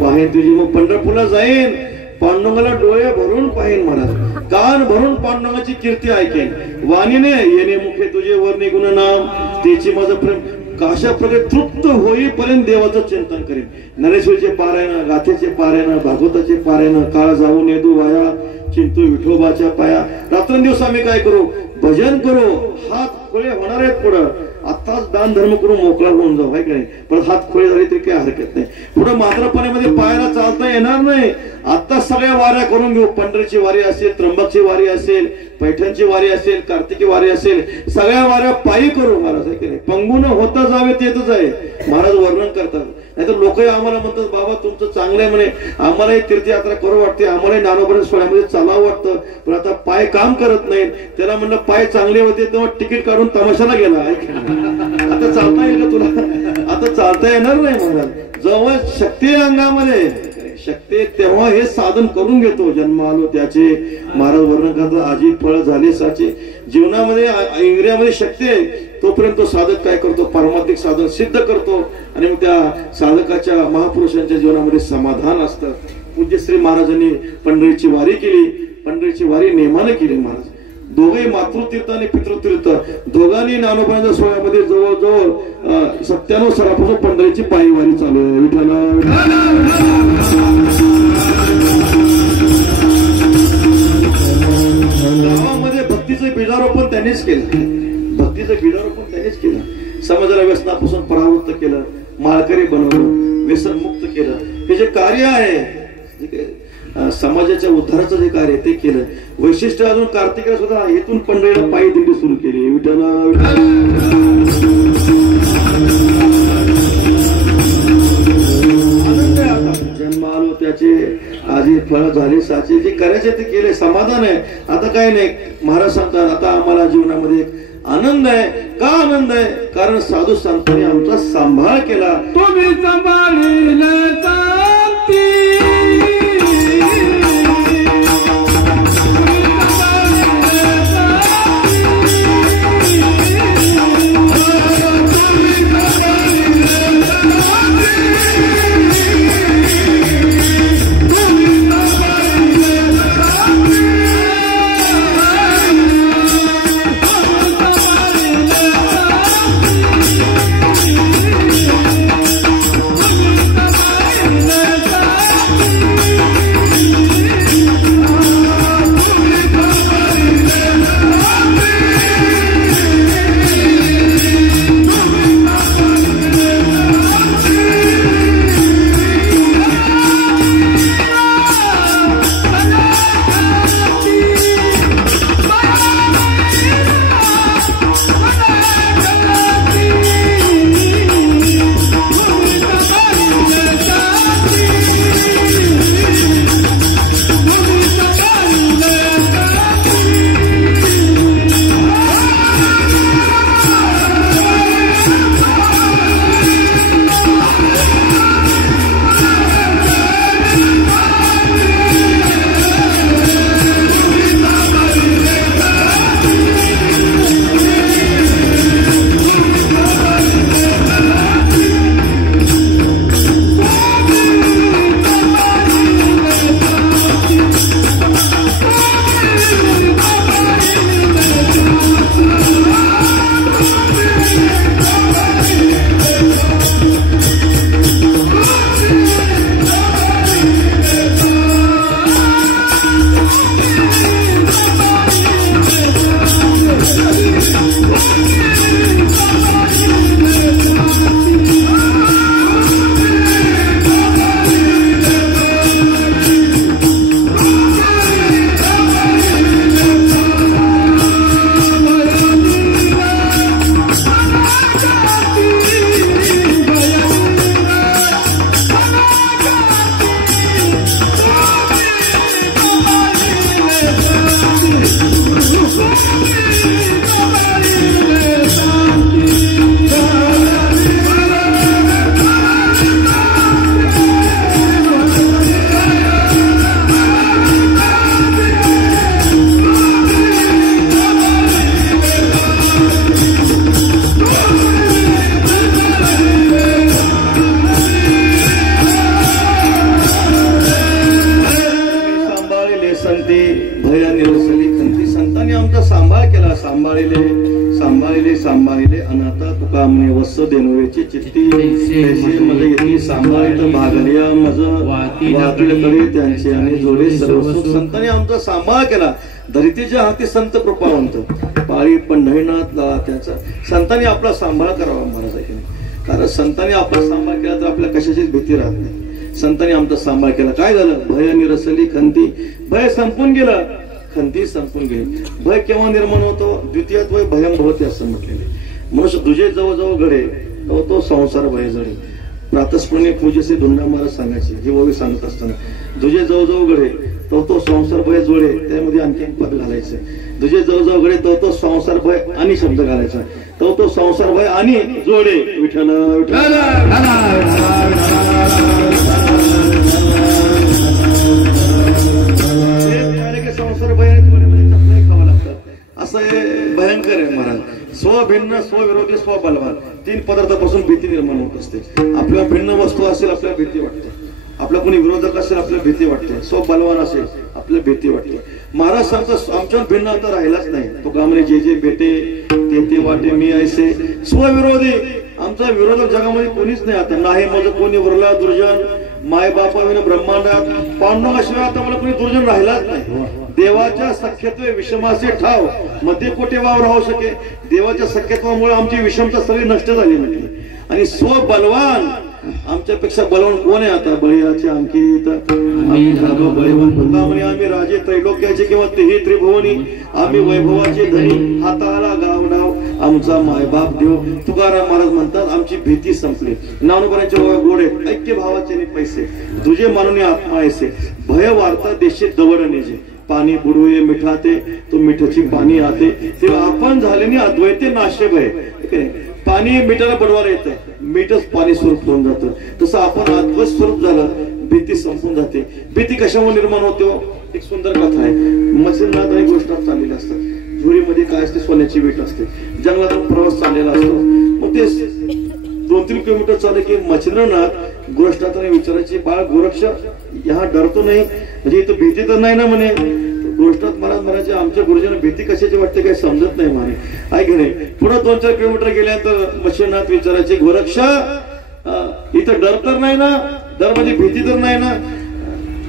पाहेन तुझी. मग पंढरपूरला जाईन, पांडुरंगाला डोळे भरून पाहिन महाराज, कान भरून पांडुरंगाची कीर्ती ऐकेन. वाणीने येणे मुखे तुझे वर्णी गुण नाम त्याची माझं प्रेम. अशा प्रकारे तृप्त होईपर्यंत देवाचं चिंतन करेन. नरेश्वरचे पारायण, गाथेचे पारायण, भागवताचे पारायण, काळ जाऊन येतो वाया चिंतू विठोबाच्या पाया. रात्रंदिवस आम्ही काय करू? भजन करू. हात खोळे होणार आहेत पुढं. आताच दान धर्म करून मोकळा होऊन जाऊ, आहे की नाही? पण हात खोळे झाले तरी काही हरकत नाही. पुढे म्हातारपणामध्ये पायाला चालता येणार नाही. आता सगळ्या वाऱ्या करून घेऊ. पंढरीची वारी असेल, त्र्यंबकची वारी असेल, पैठणची वारी असेल, कार्तिकी वारी असेल, सगळ्या वाऱ्या पायी करू महाराज, आहे की नाही? पंगून होता जावेत येतच आहे महाराज वर्णन करतात. नाही तर लोकही आम्हाला म्हणतात बाबा तुमचं चांगलं आहे म्हणे, आम्हालाही तीर्थयात्रा करू वाटते, आम्हालाही ज्ञानोबा सोहळ्यामध्ये चालावं वाटतं, पण आता पाय काम करत नाहीत. त्याला म्हणलं पाय चांगले होते तेव्हा तिकीट काढून तमाशाला गेला. आता चालता येईल का तुला? आता चालता येणार नाही महाराज. जेव्हा शक्ती अंगामध्ये शक्ती तेव्हा हे साधन करून घेतो. जन्म आलो त्याचे महाराज वर्णन करतात. आजी फळ झाले साचे. जीवनामध्ये इंद्रियामध्ये शक्ती आहे तोपर्यंत तो साधक काय करतो? परमार्थिक साधन सिद्ध करतो आणि मग त्या साधकाच्या महापुरुषांच्या जीवनामध्ये समाधान असतं. पूज्य श्री महाराजांनी पंढरीची वारी केली. पंढरीची वारी नेमाने केली महाराज. दोघे मातृतीर्थ आणि पितृतीर्थ दोघांनी ज्ञानोबाच्या सोहळ्यामध्ये जवळजवळ 97 सालापासून पंढरीची पायी वारी चालू आहे. गावामध्ये भक्तीचं बीजारोपण त्यांनीच केलं. भक्तीचं बीजारोपण त्यांनीच केलं. समाजाला व्यसनापासून परावृत्त केलं, माळकरी बनवलं, व्यसनमुक्त केलं. हे जे कार्य आहे समाजाच्या उद्धाराचं जे कार्य ते केलं. वैशिष्ट्य अजून कार्तिकेला सुद्धा इथून पंढरीला पायी दिंडी सुरू केली. विठ्ठला जन्म आलो त्याचे आजी फळ झाले साचे. जे करायचे ते केले. समाधान आहे. आता काय नाही. महाराज सांगतात आता आम्हाला जीवनामध्ये आनंद आहे. का आनंद आहे? कारण साधू संतांनी आमचा सांभाळ केला. तुम्ही सांभाळील सांभाळले अनाथा तुका म्हणे वत्स देनवेची चित्ती तैसे मध्ये येती सांभाळित भागलिया मज वातीकडे त्यांचे आणि जोडे सर्व सुख. संतांनी आमचा सांभाळ केला. धरितीच्या हाती संत कृपावंत पाळी पंढरीनाथ लाला त्याचा. संतांनी आपला सांभाळ करावा महाराज आहे. कारण संतांनी आपला सांभाळ केला तर आपल्या कशाचीच भीती राहत नाही. संतांनी आमचा सांभाळ केला. काय झालं? भय निरसली खंती. भय संपून गेलं, खंती संपून गेली. भय केव्हा निर्माण होतो? द्वितीयात वय भयम भवते असं म्हटलेले. मनुष्य तुझे जवळ घडे तो संसार भय जडे. प्रातस्मरणे पूजेचे धुंडा महाराज सांगायचे. हे ओवी सांगत असताना तुझे जवळ घडे तो संसार भय जोडे. त्यामध्ये आणखी पद घालायचे. तुझे जवळ घडे तो संसार भय आणि शब्द घालायचा. तो संसार भय आणि जोडे. विठ्ठल विठ्ठल संसार भय खावं लागतात असं भयंकर आहे महाराज. स्वभिन्न स्वविरोधी स्वबलवान तीन पदार्थापासून भीती निर्माण होत असते. आपल्या भिन्न वस्तू असेल आपल्याला भीती वाटते. आपला कोणी विरोधक असेल आपल्याला भीती वाटते. स्वबलवान असेल आपल्याला भीती वाटते. महाराज सांगतात आमच्या भिन्न आता राहिलाच नाही. तो गामने जे जे भेटे ते वाटे मी ऐसे. स्वविरोधी आमचा विरोधक जगामध्ये कोणीच नाही आता. नाही माझं कोणी उरला दुर्जन माय बापाविना ब्रह्मांडात. पांडुरंगाशिवाय आता मला कोणी दुर्जन राहिलाच नाही. देवाच्या सख्यत्वे विषमाचे ठाव मध्ये कोठे वाव राहू शके. देवाच्या सख्यत्वामुळे आमची विषमता सगळी नष्ट झाली म्हटली. आणि स्वबलवान आमच्यापेक्षा बलवान कोण आहे आता? बळीराचे अंकित आम्ही राजे त्रैलोक्याचे किंवा तेही त्रिभुवनी. आम्ही वैभवाचे धनी हाताला गावडाव आमचा मायबाप देव. तुकाराम महाराज म्हणतात आमची भीती संपली. नावनपरांचे गोडे ऐक्य भावाचे पैसे तुझे मानून आत्मा ऐसे. भय वार्ता देशे दवड नेजे. पाणी बुडवे मिठाते तो मिठाची पाणी आते. तेव्हा आपण झाल्याने अद्वैते नाशे भय. पाणी मिठाला बुडवायला येतं, मीठच पाणी स्वरूप होऊन जातं. तसं आपण अद्वैत स्वरूप झालं भीती संपून जाते. भीती कशामुळे निर्माण होते? एक सुंदर कथा आहे. मत्स्यनाथ आणि गोष्टात चाललेले असतात. झुळीमध्ये काय असते? सोन्याची वीट असते. जंगलातून प्रवास चाललेला असतो. मग ते 2-3 किलोमीटर चालले की मच्छिंद्रनाथ गोष्टात विचारायचे बाळ गोरक्ष ह्या डरतो नाही म्हणजे इथं भीती तर नाही ना म्हणे. गोष्टात महाराज म्हणायचे आमच्या गुरुजींना भीती कशाची वाटते काही समजत नाही म्हणे. ऐक नाही. पुढे 2-4 किलोमीटर गेल्यानंतर मच्छिंद्रनाथ विचारायचे गोरक्ष इथं डर तर नाही ना? डर म्हणजे भीती तर नाही ना?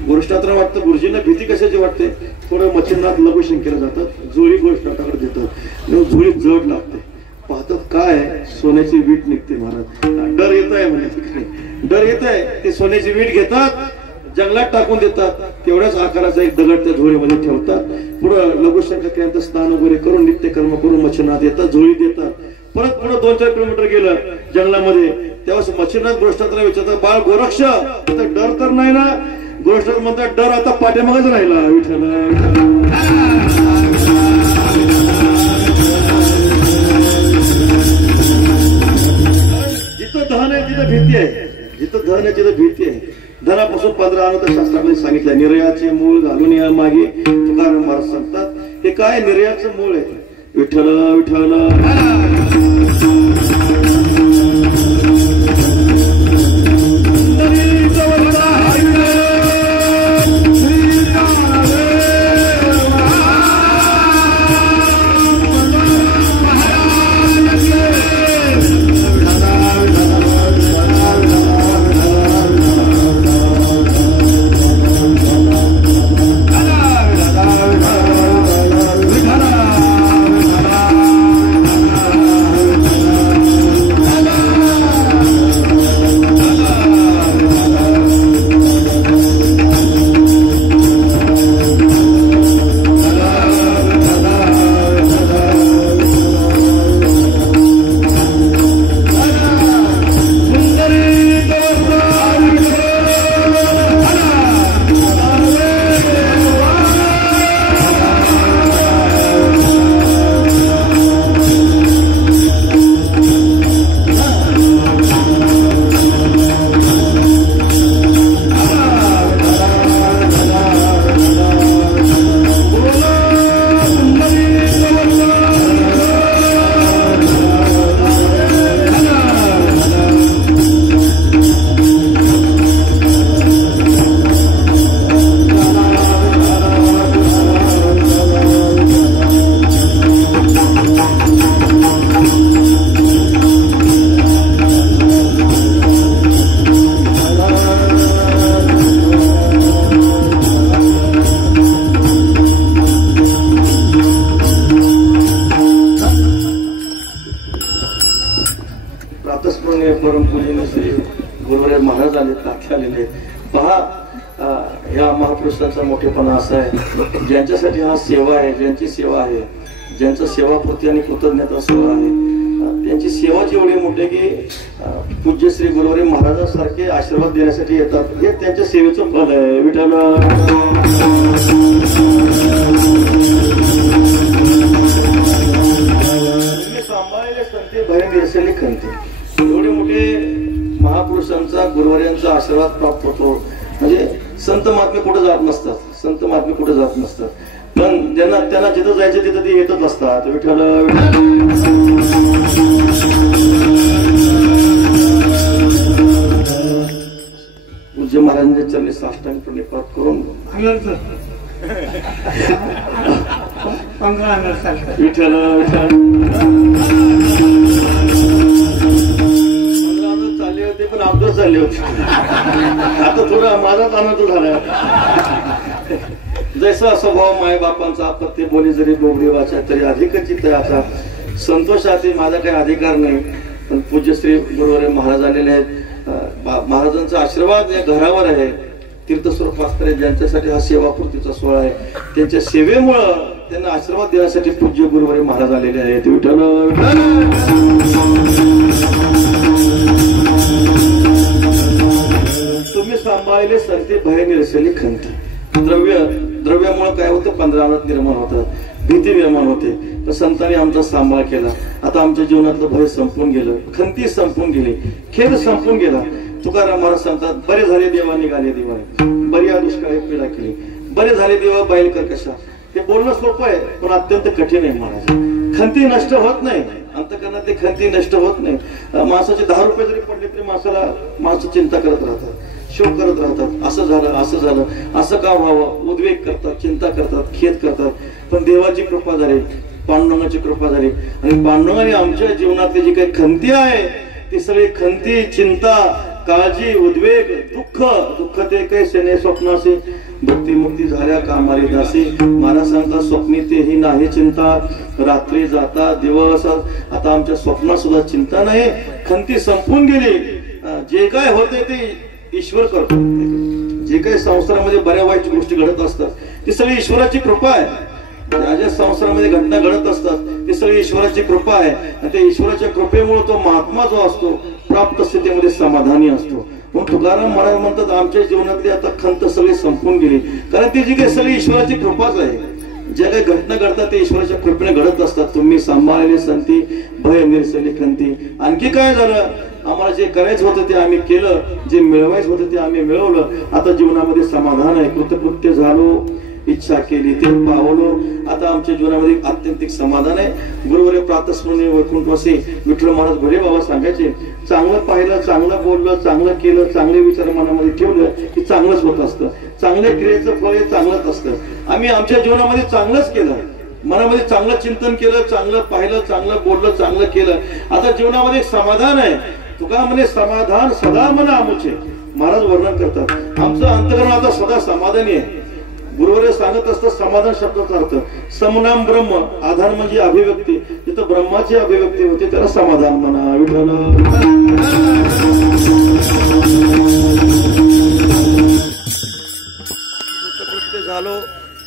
गोष्टात वाटतं गुरुजींना भीती कशाची वाटते? थोडं मच्छिंद्रनाथ लघुशंकेला जातात. झोळी गोष्टाकडे देतात. झोळी जड लागते. पाहतात काय सोन्याची वीट निघते. महाराज डर येत आहे म्हणे. डर येत आहे. ते सोन्याची वीट घेतात जंगलात टाकून देतात. तेवढ्याच आकाराचा एक दगड त्या झोळीमध्ये ठेवतात. पुढे लघुशंका केल्यानंतर स्नान वगैरे करून नित्यकर्म करून मच्छिंद्रनाथ येतात. झोळी देतात. परत पुढे 2-4 किलोमीटर गेलं जंगलामध्ये. तेव्हा मच्छिंद्रनाथ गोष्टात विचारतात बाळ गोरक्ष आता डर तर नाही ना? गोष्टात म्हणतात डर आता पाठीमागच राहिला. विठ्ठल जिथं धन आहे तिथं भीती आहे. जिथं धन आहे तिथं भीती आहे. धनापासून 15 अनंत शास्त्रामध्ये सांगितलं निर्याचे मूळ घालून या मागे. तुकाराम महाराज सांगतात हे काय निर्याचं मूळ आहे? विठ्ठल विठ्ठल आदरणीय परमपूजनीय श्री गुरुवरे महाराज आले, तात्या आलेले. पहा, या महापुरुषांचा मोठेपणा असा आहे, ज्यांच्यासाठी हा सेवा आहे, ज्यांची सेवा आहे, ज्यांचं सेवापूर्ती आणि कृतज्ञता सेवा आहे, त्यांची सेवाच एवढी मोठी आहे की पूज्य श्री गुरुवरे महाराजांसारखे आशीर्वाद देण्यासाठी येतात. हे त्यांच्या सेवेचं फल आहे. विठ्ठल सांभाळले संते भय निरसले खंते. एवढे मोठे महापुरुषांचा गुरुवर्यांचा आशीर्वाद प्राप्त होतो. म्हणजे संत महात्मे कुठे जात नसतात, संत महात्मे कुठे जात नसतात, पण त्यांना जिथं जायचं तिथं ते येतच असतात. विठ्ठल पूज्य महाराजांच्या चरणी साष्टांग प्रणिपात करून विठ्ठल चालले होते, पण आमचं चालले होते. आता थोडा माझाच आनंद झाला. जैसा स्वभाव माय बापांचा आपत्ती बोली जरी डोबरी वाचा तरी अधिकच चित्ताचा. संतोषाती माझा काही अधिकार नाही, पण पूज्य श्री गुरुवरे महाराज आलेले आहेत. महाराजांचा आशीर्वाद या घरावर आहे. तीर्थस्वरूप मास्तर ज्यांच्यासाठी हा सेवापूर्तीचा सोहळा आहे, त्यांच्या सेवेमुळं त्यांना आशीर्वाद देण्यासाठी पूज्य गुरुवरे महाराज आलेले आहेत. विठ्ठल तुम्ही सांभाळले संते भय निरसली खंती. द्रव्यामुळे काय होतं, पंधरावत निर्माण होतं, भीती निर्माण होते. तर संतांनी आमचा सांभाळ केला. आता आमच्या जीवनातलं भय संपून गेलं, खंती संपून गेली, खेद संपून गेला. तुकाराम महाराज सांगतात, बरे झाले देवा निघाले दिवाळे, बरी या दुष्काळी पीडा केली, बरे झाले देवा बैल कर्कशा. हे बोलणं सोपं आहे, पण अत्यंत कठीण आहे. महाराज खंती नष्ट होत नाही, अंतःकरणातली खंती नष्ट होत नाही. माणसाचे 10 रुपये जरी पडले तरी माणसं चिंता करत राहतात, शोक करत राहतात. असं झालं, असं झालं, असं का व्हावं, उद्वेग करतात, चिंता करतात, खेद करतात. पण देवाची कृपा झाली, पांडुरंगाची कृपा झाली, आणि पांडुरंगाने आमच्या जीवनातली जी काही खंती आहे ती सगळी खंती, चिंता, काळजी, उद्वेग, दुःख ते कैसे स्वप्नाशी भक्तिमुक्ती झाल्या कामारी दासी. महाराज सांगतात, स्वप्नी तेही नाही चिंता, रात्री जाता दिवस. आता आमच्या स्वप्नात सुद्धा चिंता नाही, खंती संपून गेली. जे काय होते ते ईश्वर करतो. जे काही संसारामध्ये बऱ्या वाईट गोष्टी घडत असतात ती सगळी ईश्वराची कृपा आहे. ज्या ज्या संसारामध्ये घटना घडत असतात ती सगळी ईश्वराची कृपा आहे. आणि त्या ईश्वराच्या कृपेमुळे तो महात्मा जो असतो प्राप्त स्थितीमध्ये समाधानी असतो. म्हणून तुकाराम महाराज म्हणतात, आमच्या जीवनातली आता खंत सगळी संपून गेली, कारण ती जी काही सगळी ईश्वराची कृपाच आहे. ज्या काही घटना घडतात ते ईश्वराच्या कृपेने घडत असतात. तुम्ही सांभाळले संती भय निरसली खंती. आणखी काय झालं, आम्हाला जे करायचं होतं ते आम्ही केलं, जे मिळवायचं होतं ते आम्ही मिळवलं. आता जीवनामध्ये समाधान आहे, कृतकृत्य झालो, इच्छा केली ते पावलो. आता आमच्या जीवनामध्ये आत्यंतिक समाधान आहे. गुरुवरे प्रातस्मरणी वैकुंठवासी विठ्ठल महाराज घोडे बाबा सांगायचे, चांगलं पाहिलं, चांगलं बोललं, चांगलं केलं, चांगले विचार मनामध्ये ठेवलं की चांगलंच होत असतं. चांगल्या क्रियेचं फळ हे चांगलंच असतं. आम्ही आमच्या जीवनामध्ये चांगलंच केलं, मनामध्ये चांगलं चिंतन केलं, चांगलं पाहिलं, चांगलं बोललं, चांगलं केलं. आता जीवनामध्ये समाधान आहे. तुका म्हणे समाधान सदा मना आमुचे. महाराज वर्णन करतात, आमचं अंतःकरण आता सदा समाधानी आहे. गुरुवरे सांगत असतात, समाधान शब्दाचा अर्थ समनाम ब्रह्म. आधार म्हणजे अभिव्यक्ती, जिथं ब्रह्माची अभिव्यक्ती होते त्याला समाधान म्हणा. विठ्ठल झालो,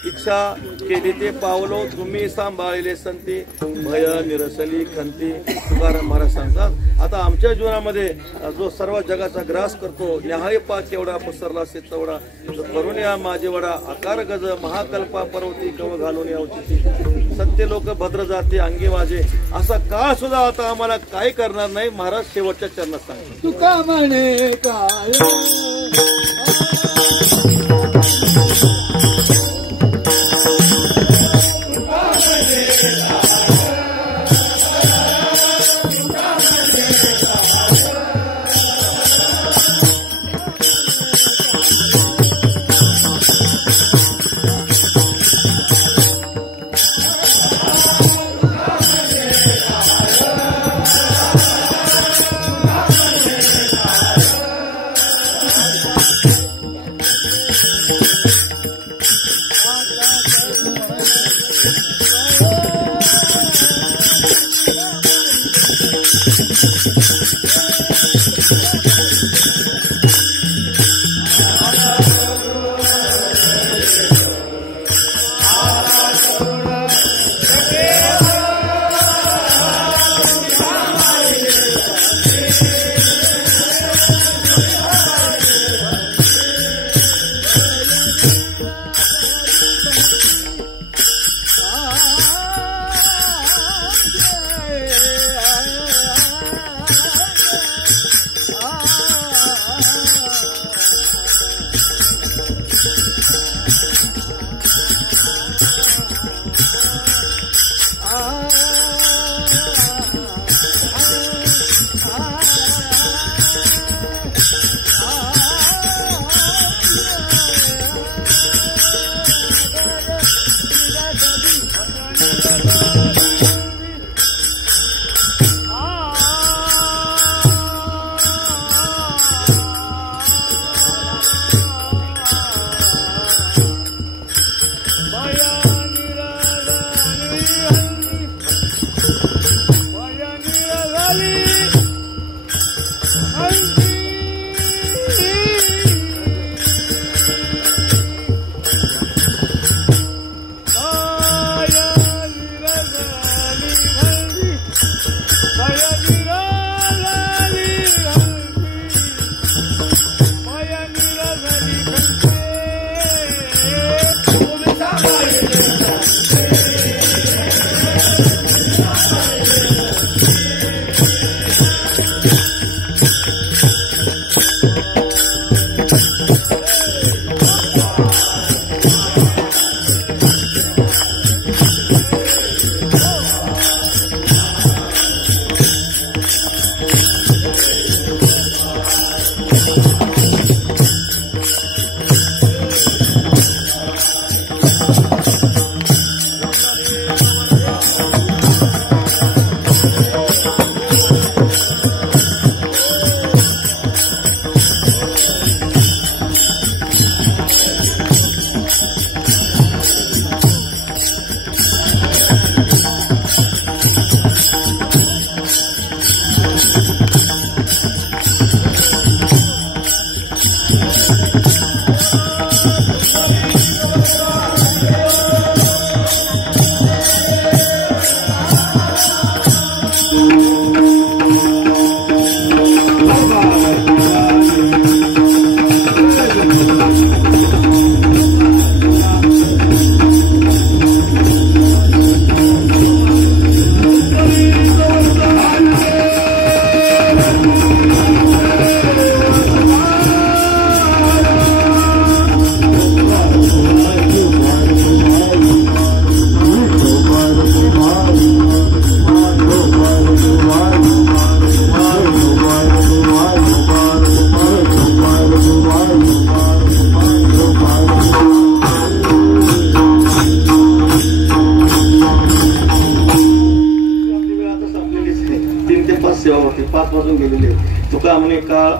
इच्छा केली ते पावलो, तुम्ही सांभाळले संती भय निरसली खंती. तुकाराम महाराज सांगतात, आता आमच्या जीवनामध्ये जो सर्व जगाचा ग्रास करतो, न्याहाळी पा केवढा पसरला से चवडा, करून या माझे वडा आकार गज महाकल्पा पर्वती कव घालून यावची. सत्य लोक भद्र जाते अंगी वाजे. असा काळ सुद्धा आता आम्हाला काय करणार नाही. महाराज शेवटच्या चरणात सांगतात, तुका म्हणे काय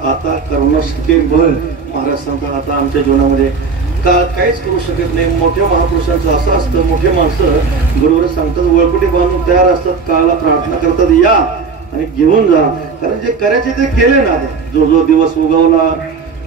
आता करणं शक्य बळ महाराज सांगतात. आता आमच्या जीवनामध्ये काहीच करू शकत नाही. मोठ्या महापुरुषांचं असं असतं, मोठे माणसं बरोबर सांगतात, वळकुटी बांधून तयार असतात, काळाला प्रार्थना करतात, या आणि घेऊन जा. कारण जे करायचे ते केले ना. जो जो दिवस उगवला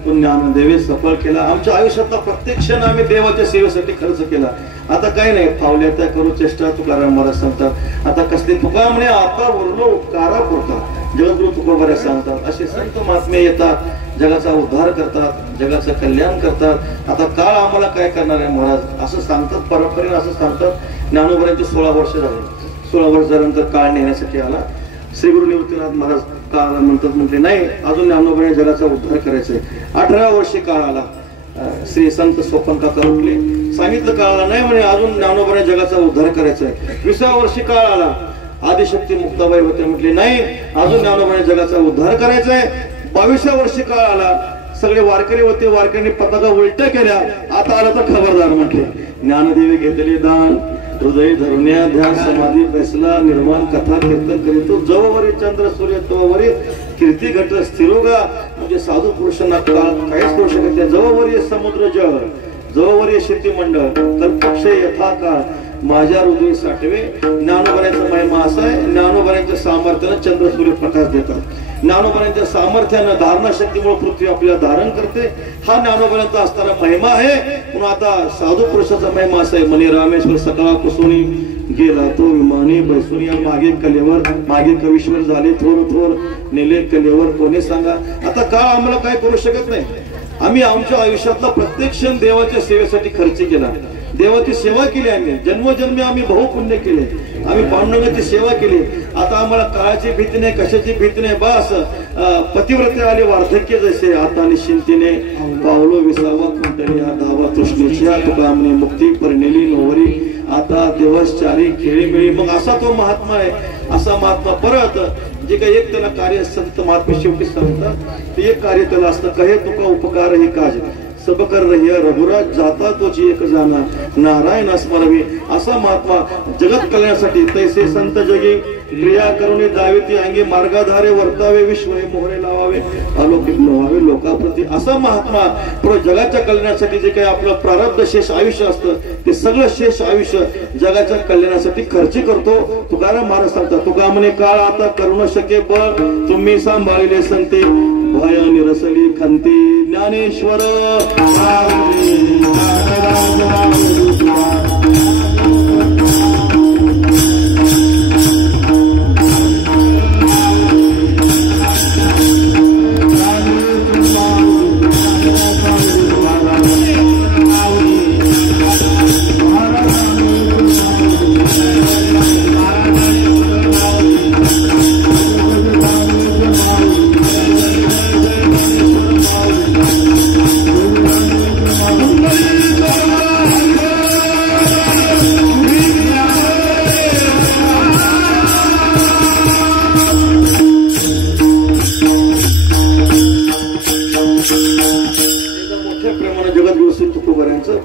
तो ज्ञानदेवे सफळ केला. आमच्या आयुष्यातला प्रत्येक क्षण आम्ही देवाच्या सेवेसाठी खर्च केला. आता काही नाही, फावल्या त्या करू चेष्टा तुकाराम महाराज सांगतात. आता कसली तुका म्हणे आता वरलो उपकारा पुरता, जगद्गुरु तुकोबा सांगतात. असे संत महात्मे येतात, जगाचा उद्धार करतात, जगाचं कल्याण करतात. आता काळ आम्हाला काय करणार आहे महाराज असं सांगतात. परंपरेने असं सांगतात. ज्ञानोबांची 16 वर्ष झाली. 16 वर्ष झाल्यानंतर काळ नेण्यासाठी आला. श्री गुरु निवृत्तीनाथ महाराज काळाला म्हणतात, म्हटले नाही अजून ज्ञानोबाने जगाचा उद्धार करायचंय. 18व्या वर्षी काळ आला. श्री संत स्वपन काका उठले, सांगितलं काळाला नाही म्हणे अजून ज्ञानोबाने जगाचा उद्धार करायचा आहे. 20व्या वर्षी काळ आला. आदिशक्ती मुक्ताबाई होते, म्हटले नाही अजून ज्ञानोबाने जगाचा उद्धार करायचा आहे. 22व्या वर्षी काळ आला. सगळे वारकरी होते, वारकऱ्यांनी पताका उलट्या केल्या. आता आला तर खबरदार म्हटले. ज्ञानदेवी घेतले दान, हृदय धरुण्या ध्यान समाधी बैसला निर्माण कथा कीर्तन करीतो. जववरी चंद्र सूर्य तववरी कीर्ती घट स्थिरोगा. म्हणजे साधू पुरुषांना काळ काहीच करू शकत नाही. जववरी समुद्र जळ, जववरी शेती मंडळ, कल्पक्ष यथा काळ. माझ्या हृदय साठवे. ज्ञानोबऱ्यांचा महिमा असा आहे, ज्ञानोबऱ्यांच्या सामर्थ्यानं चंद्र सूर्य प्रकाश देतात. ज्ञानोबऱ्यांच्या सामर्थ्यानं धारणा शक्तीमुळे पृथ्वी आपल्याला धारण करते. हा ज्ञानोबऱ्यांचा असणारा महिमा आहे. म्हणून आता साधू पुरुषाचा महिमा असा आहे, म्हणे रामेश्वर सकळा कुसुनी गेला तो विमाने बैसुनी. मागे कलेवर मागे कवीश्वर झाले थोर थोर नेले कलेवर कोणी सांगा. आता काळ आम्हाला काय करू शकत नाही. आम्ही आमच्या आयुष्यातला प्रत्येक क्षण देवाच्या सेवेसाठी खर्च केला. देवाची सेवा केली. आम्ही जन्मोजन्मी आम्ही बहुपुण्य केले. आम्ही पांडुरंगाची सेवा केली. आता आम्हाला काळाची भीती नाही, कशाची भीती नाही. बस पतिव्रते आले वार्धक्य जैसे आता निश्चिंतीने पावलो विसावा कुंटली दावा तृष्णेच्या तुका म्हणे मुक्ती परिणेली नोवरी आता दिवस चारी खेळीमेळी. मग असा तो महात्मा आहे. असा महात्मा परत जे काही एक त्याला कार्य संत महात्मा शेवटी सांगतात ते एक कार्य त्याला असतं, कहे तुका उपकार ही काज सब कर रही रघुराज जाता तोची एक जाना नारायण स्मरवी. असा महात्मा जगत कल्याणासाठी तैसे संत जगी क्रिया करुणी जावे ती अंगी मार्गाधारे वर्तावे विश्व हे मोहरे लावावे अलौकिक नव्हावे लोकाप्रती. असा महात्मा पुढे जगाच्या कल्याणासाठी जे काही आपलं प्रारब्ध शेष आयुष्य असतं ते सगळं शेष आयुष्य जगाच्या कल्याणासाठी खर्च करतो. तुकाराम महाराज सांगतात, तुका म्हणे काळ आता करू न शके बळ तुम्ही सांभाळले संते भय निरसली खंती ज्ञानेश्वर.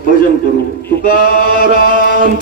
भजन करू. तुकाराम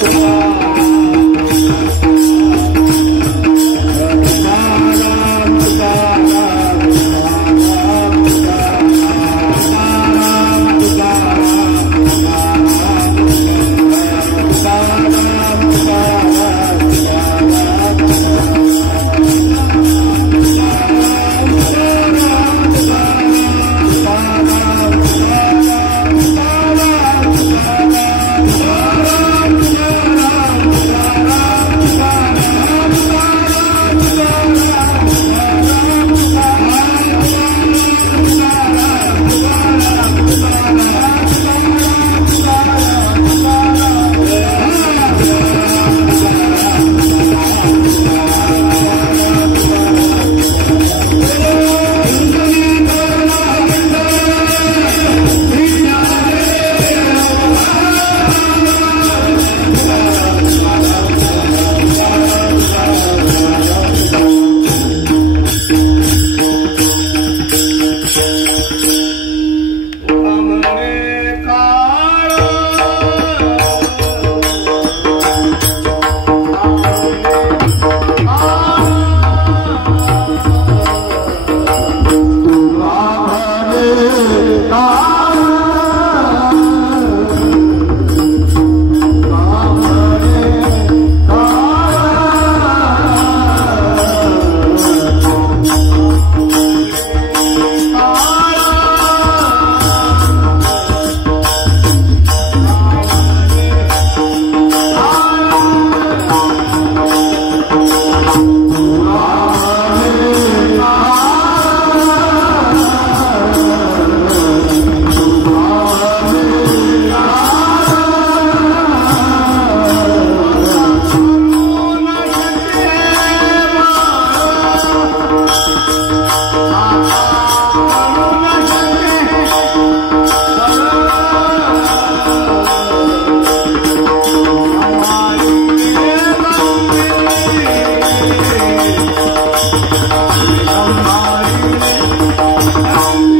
Bye.